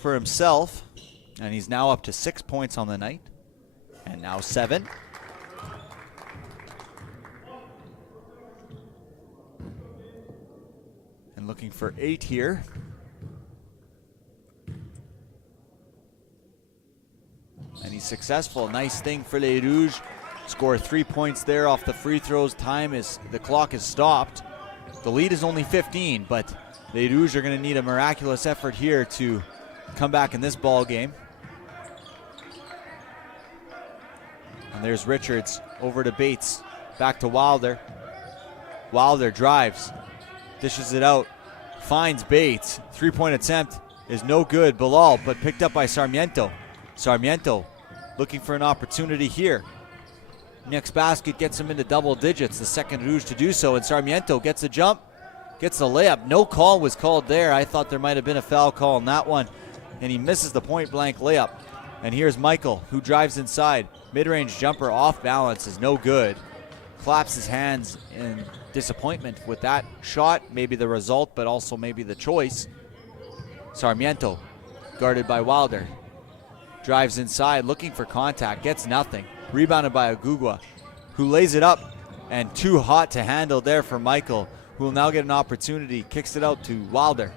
for himself. And he's now up to 6 points on the night. And now 7. And looking for 8 here. And he's successful. Nice thing for Les Rouges. Score 3 points there off the free throws. The clock is stopped. The lead is only 15, but Les Rouges are going to need a miraculous effort here to come back in this ball game. And there's Richards over to Bates, back to Wilder. Wilder drives, dishes it out, finds Bates. 3-point attempt is no good. Bilal, but picked up by Sarmiento. Sarmiento looking for an opportunity here. Next basket gets him into double digits, the second Rouge to do so, and Sarmiento gets a jump, gets the layup. No call was called there. I thought there might have been a foul call on that one, and he misses the point-blank layup. And here's Michael, who drives inside. Mid-range jumper off balance is no good. Claps his hands in disappointment with that shot. Maybe the result, but also maybe the choice. Sarmiento, guarded by Wilder. Drives inside, looking for contact, gets nothing. Rebounded by Agugua, who lays it up, and too hot to handle there for Michael, who will now get an opportunity. Kicks it out to Wilder.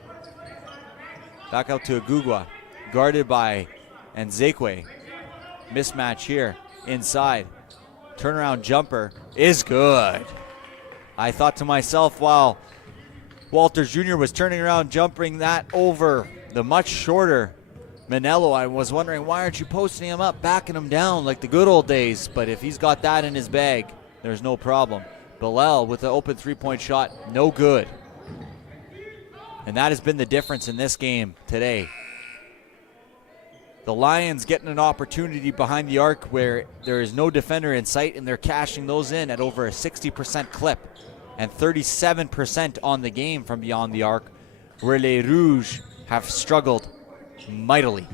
Back out to Agugua, guarded by Nzekwe. Mismatch here inside. Turnaround jumper is good. I thought to myself while Walters Jr. was turning around, jumping that over the much shorter Manello, I was wondering, why aren't you posting him up, backing him down like the good old days? But if he's got that in his bag, there's no problem. Bilal with the open three-point shot, no good. And that has been the difference in this game today. The Lions getting an opportunity behind the arc where there is no defender in sight, and they're cashing those in at over a 60% clip and 37% on the game from beyond the arc, where Les Rouges have struggled mightily,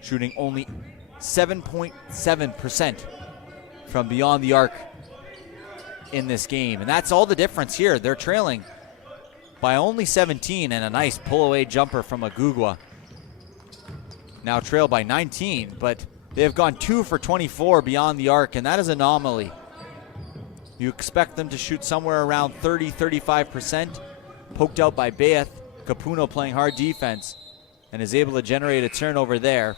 shooting only 7.7% from beyond the arc in this game. And that's all the difference here. They're trailing by only 17, and a nice pull-away jumper from Agugua. Now trail by 19, but they have gone 2 for 24 beyond the arc, and that is an anomaly. You expect them to shoot somewhere around 30-35%. Poked out by Beath. Capuno playing hard defense and is able to generate a turnover there.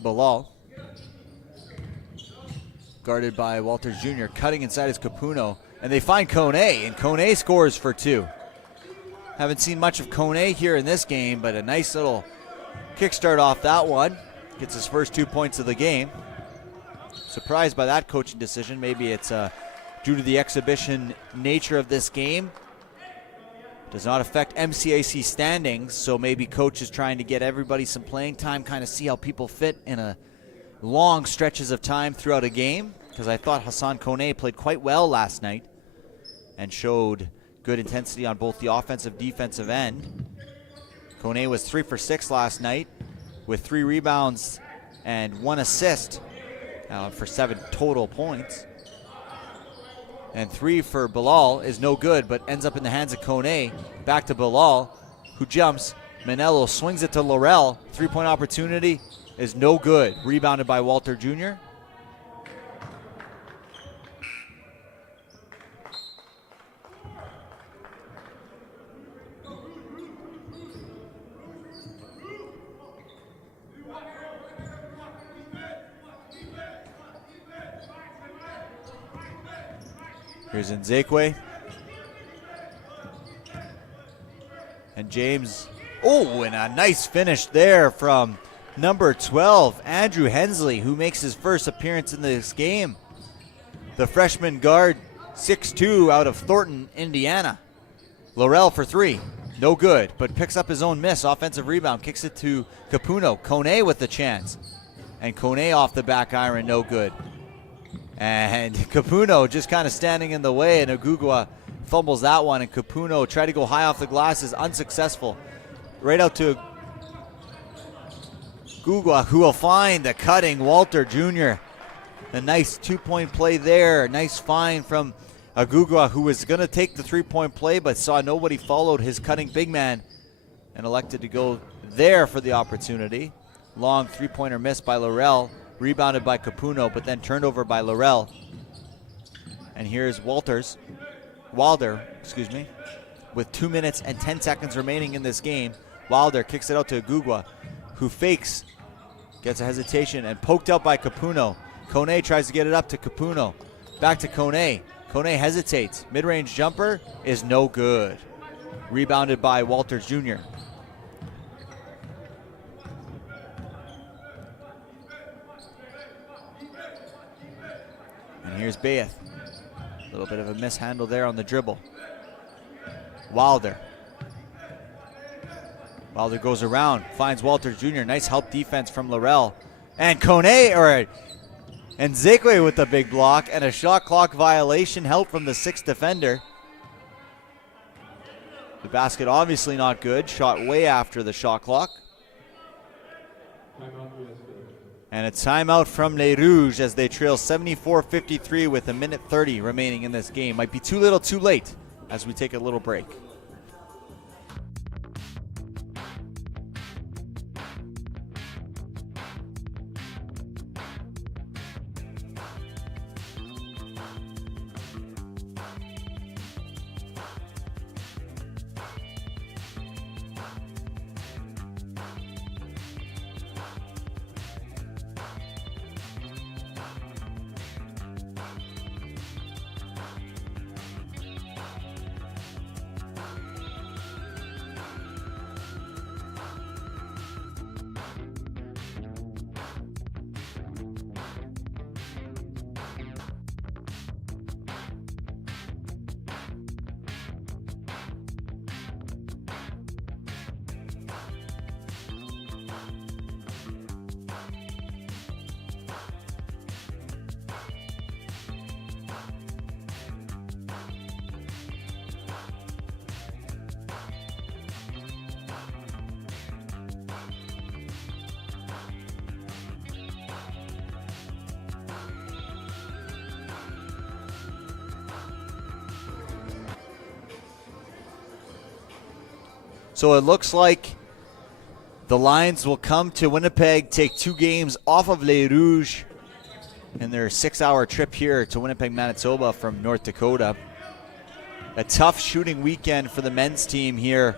Bilal, guarded by Walters Jr., cutting inside is Capuno, and they find Kone, and Kone scores for 2. Haven't seen much of Kone here in this game, but a nice little kickstart off that one. Gets his first 2 points of the game. Surprised by that coaching decision. Maybe it's due to the exhibition nature of this game. Does not affect MCAC standings, so maybe coach is trying to get everybody some playing time, kind of see how people fit in a long stretches of time throughout a game, because I thought Hassan Kone played quite well last night and showed good intensity on both the offensive defensive end. Kone was 3 for 6 last night with 3 rebounds and 1 assist for 7 total points. And 3 for Bilal is no good, but ends up in the hands of Kone. Back to Bilal, who jumps. Manello swings it to Laurel. 3-point opportunity is no good. Rebounded by Walter Jr. Here's Nzekwe. And James. Oh, and a nice finish there from number 12, Andrew Hensley, who makes his first appearance in this game. The freshman guard, 6'2", out of Thornton, Indiana. Laurel for 3. No good, but picks up his own miss. Offensive rebound, kicks it to Capuno. Kone with the chance. And Kone off the back iron, no good. And Capuno just kind of standing in the way, and Agugua fumbles that one, and Capuno tried to go high off the glass, is unsuccessful. Right out to Agugua, who will find the cutting Walter Jr. A nice 2-point play there. Nice find from Agugua, who was going to take the 3-point play, but saw nobody followed his cutting big man and elected to go there for the opportunity. Long 3-pointer miss by Laurel. Rebounded by Capuno, but then turned over by Laurel. And here's Wilder, with 2 minutes and 10 seconds remaining in this game. Wilder kicks it out to Agugua, who fakes, gets a hesitation, and poked out by Capuno. Kone tries to get it up to Capuno. Back to Kone. Kone hesitates. Mid-range jumper is no good. Rebounded by Walters Jr. And here's Beath. A little bit of a mishandle there on the dribble. Wilder goes around, finds Walters Jr. Nice help defense from Laurel. And and Nzekwe with the big block, and a shot clock violation. Help from the 6th defender. The basket obviously not good. Shot way after the shot clock. And a timeout from Les Rouges as they trail 74-53 with 1:30 remaining in this game. Might be too little too late as we take a little break. So it looks like the Lions will come to Winnipeg, take 2 games off of Les Rouges in their 6-hour trip here to Winnipeg, Manitoba from North Dakota. A tough shooting weekend for the men's team here,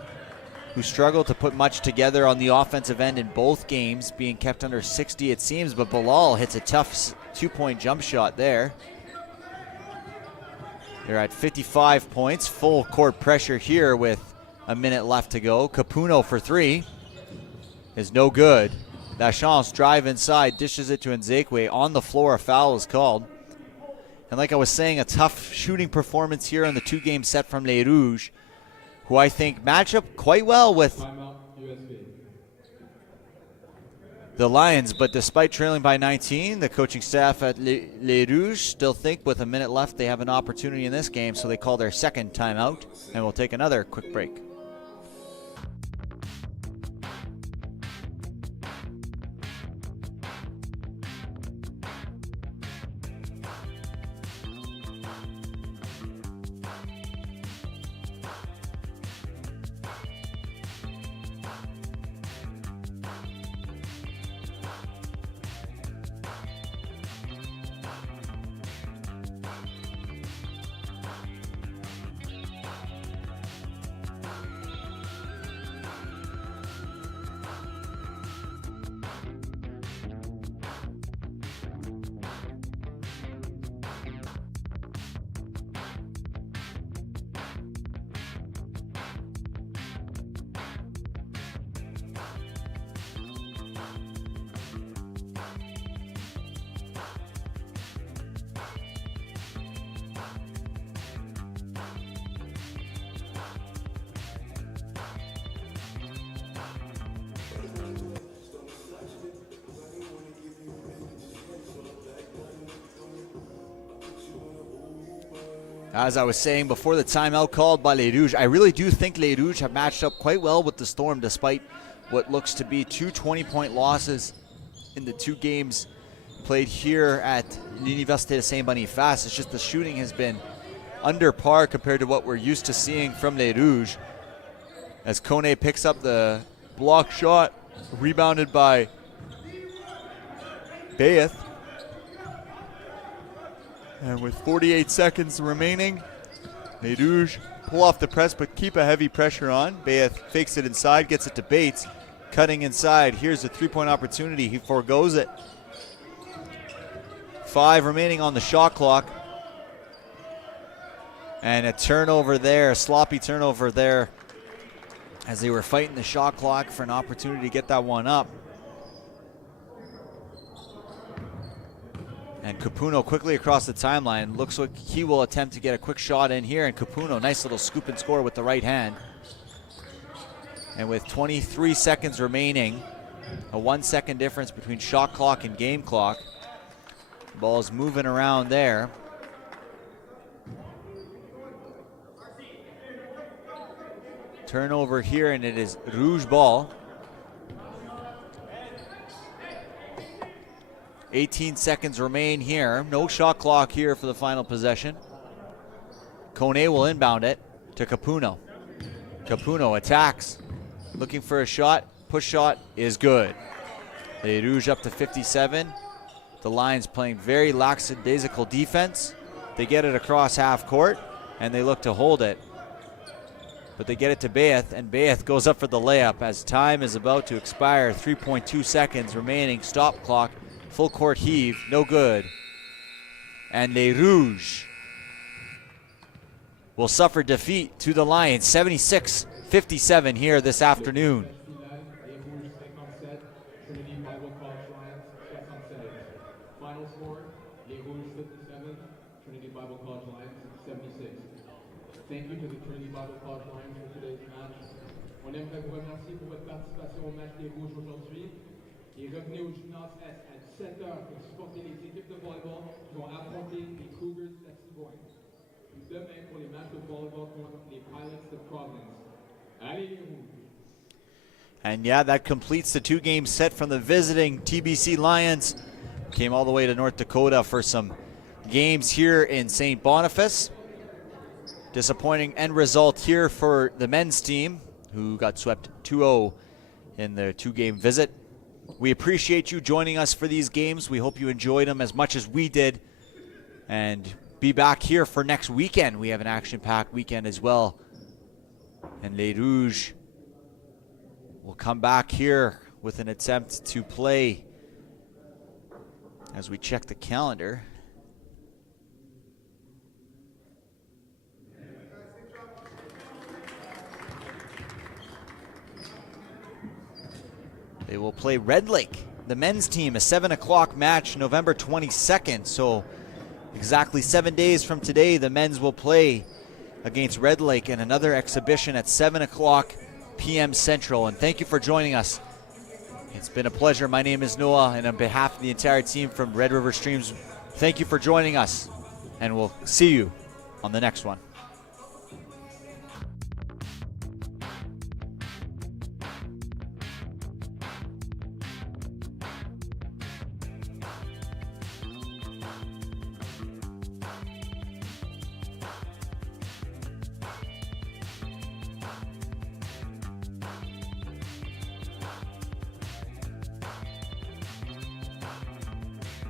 who struggled to put much together on the offensive end in both games, being kept under 60 it seems, but Bilal hits a tough 2-point jump shot there. They're at 55 points, full court pressure here with a minute left to go. Capuno for 3 is no good. Lachance drive inside, dishes it to Nzekwe. On the floor, a foul is called. And like I was saying, a tough shooting performance here on the 2-game set from Les Rouges, who I think match up quite well with the Lions. But despite trailing by 19, the coaching staff at Les Rouges still think with a minute left they have an opportunity in this game, so they call their second timeout, and we'll take another quick break. As I was saying before the timeout called by Les Rouges, I really do think Les Rouges have matched up quite well with the Storm, despite what looks to be 2 20-point losses in the 2 games played here at Université Saint-Boniface. It's just the shooting has been under par compared to what we're used to seeing from Les Rouges. As Kone picks up the block shot, rebounded by Bayeth. And with 48 seconds remaining, Les Rouges pull off the press but keep a heavy pressure on. Bayeth fakes it inside, gets it to Bates. Cutting inside, here's a 3-point opportunity. He forgoes it. 5 remaining on the shot clock. And a turnover there, a sloppy turnover there, as they were fighting the shot clock for an opportunity to get that one up. And Capuno quickly across the timeline. Looks like he will attempt to get a quick shot in here. And Capuno, nice little scoop and score with the right hand. And with 23 seconds remaining, a 1-second difference between shot clock and game clock. Ball's moving around there. Turnover here, and it is Rouge ball. 18 seconds remain here. No shot clock here for the final possession. Kone will inbound it to Capuno. Capuno attacks, looking for a shot. Push shot is good. Les Rouges up to 57. The Lions playing very lackadaisical defense. They get it across half court, and they look to hold it. But they get it to Bayeth, and Bayeth goes up for the layup as time is about to expire. 3.2 seconds remaining. Stop clock. Full court heave, no good. And Les Rouges will suffer defeat to the Lions, 76-57 here this afternoon. Final score, Les Rouges 57, Trinity Bible College Lions 76. Thank you to the Trinity Bible College Lions for today's match. On aimerait vous remercier pour votre participation au match des Rouges aujourd'hui. Et revenez au gymnase S à 17h pour supporter les équipes de volleyball qui vont affronter les Cougars de Saint-Boniface. Puis demain pour les matchs de volleyball contre les Pilots de Providence. Allez les Rouges! And yeah, that completes the 2-game set from the visiting TBC Lions. Came all the way to North Dakota for some games here in Saint-Boniface. Disappointing end result here for the men's team, who got swept 2-0 in their 2-game visit. We appreciate you joining us for these games. We hope you enjoyed them as much as we did. And be back here for next weekend. We have an action-packed weekend as well. And Les Rouges will come back here with an attempt to play, as we check the calendar, they will play Red Lake, the men's team, a 7 o'clock match November 22nd. So exactly 7 days from today, the men's will play against Red Lake in another exhibition at 7 o'clock p.m. Central. And thank you for joining us. It's been a pleasure. My name is Noah, and on behalf of the entire team from Red River Streams, thank you for joining us, and we'll see you on the next one.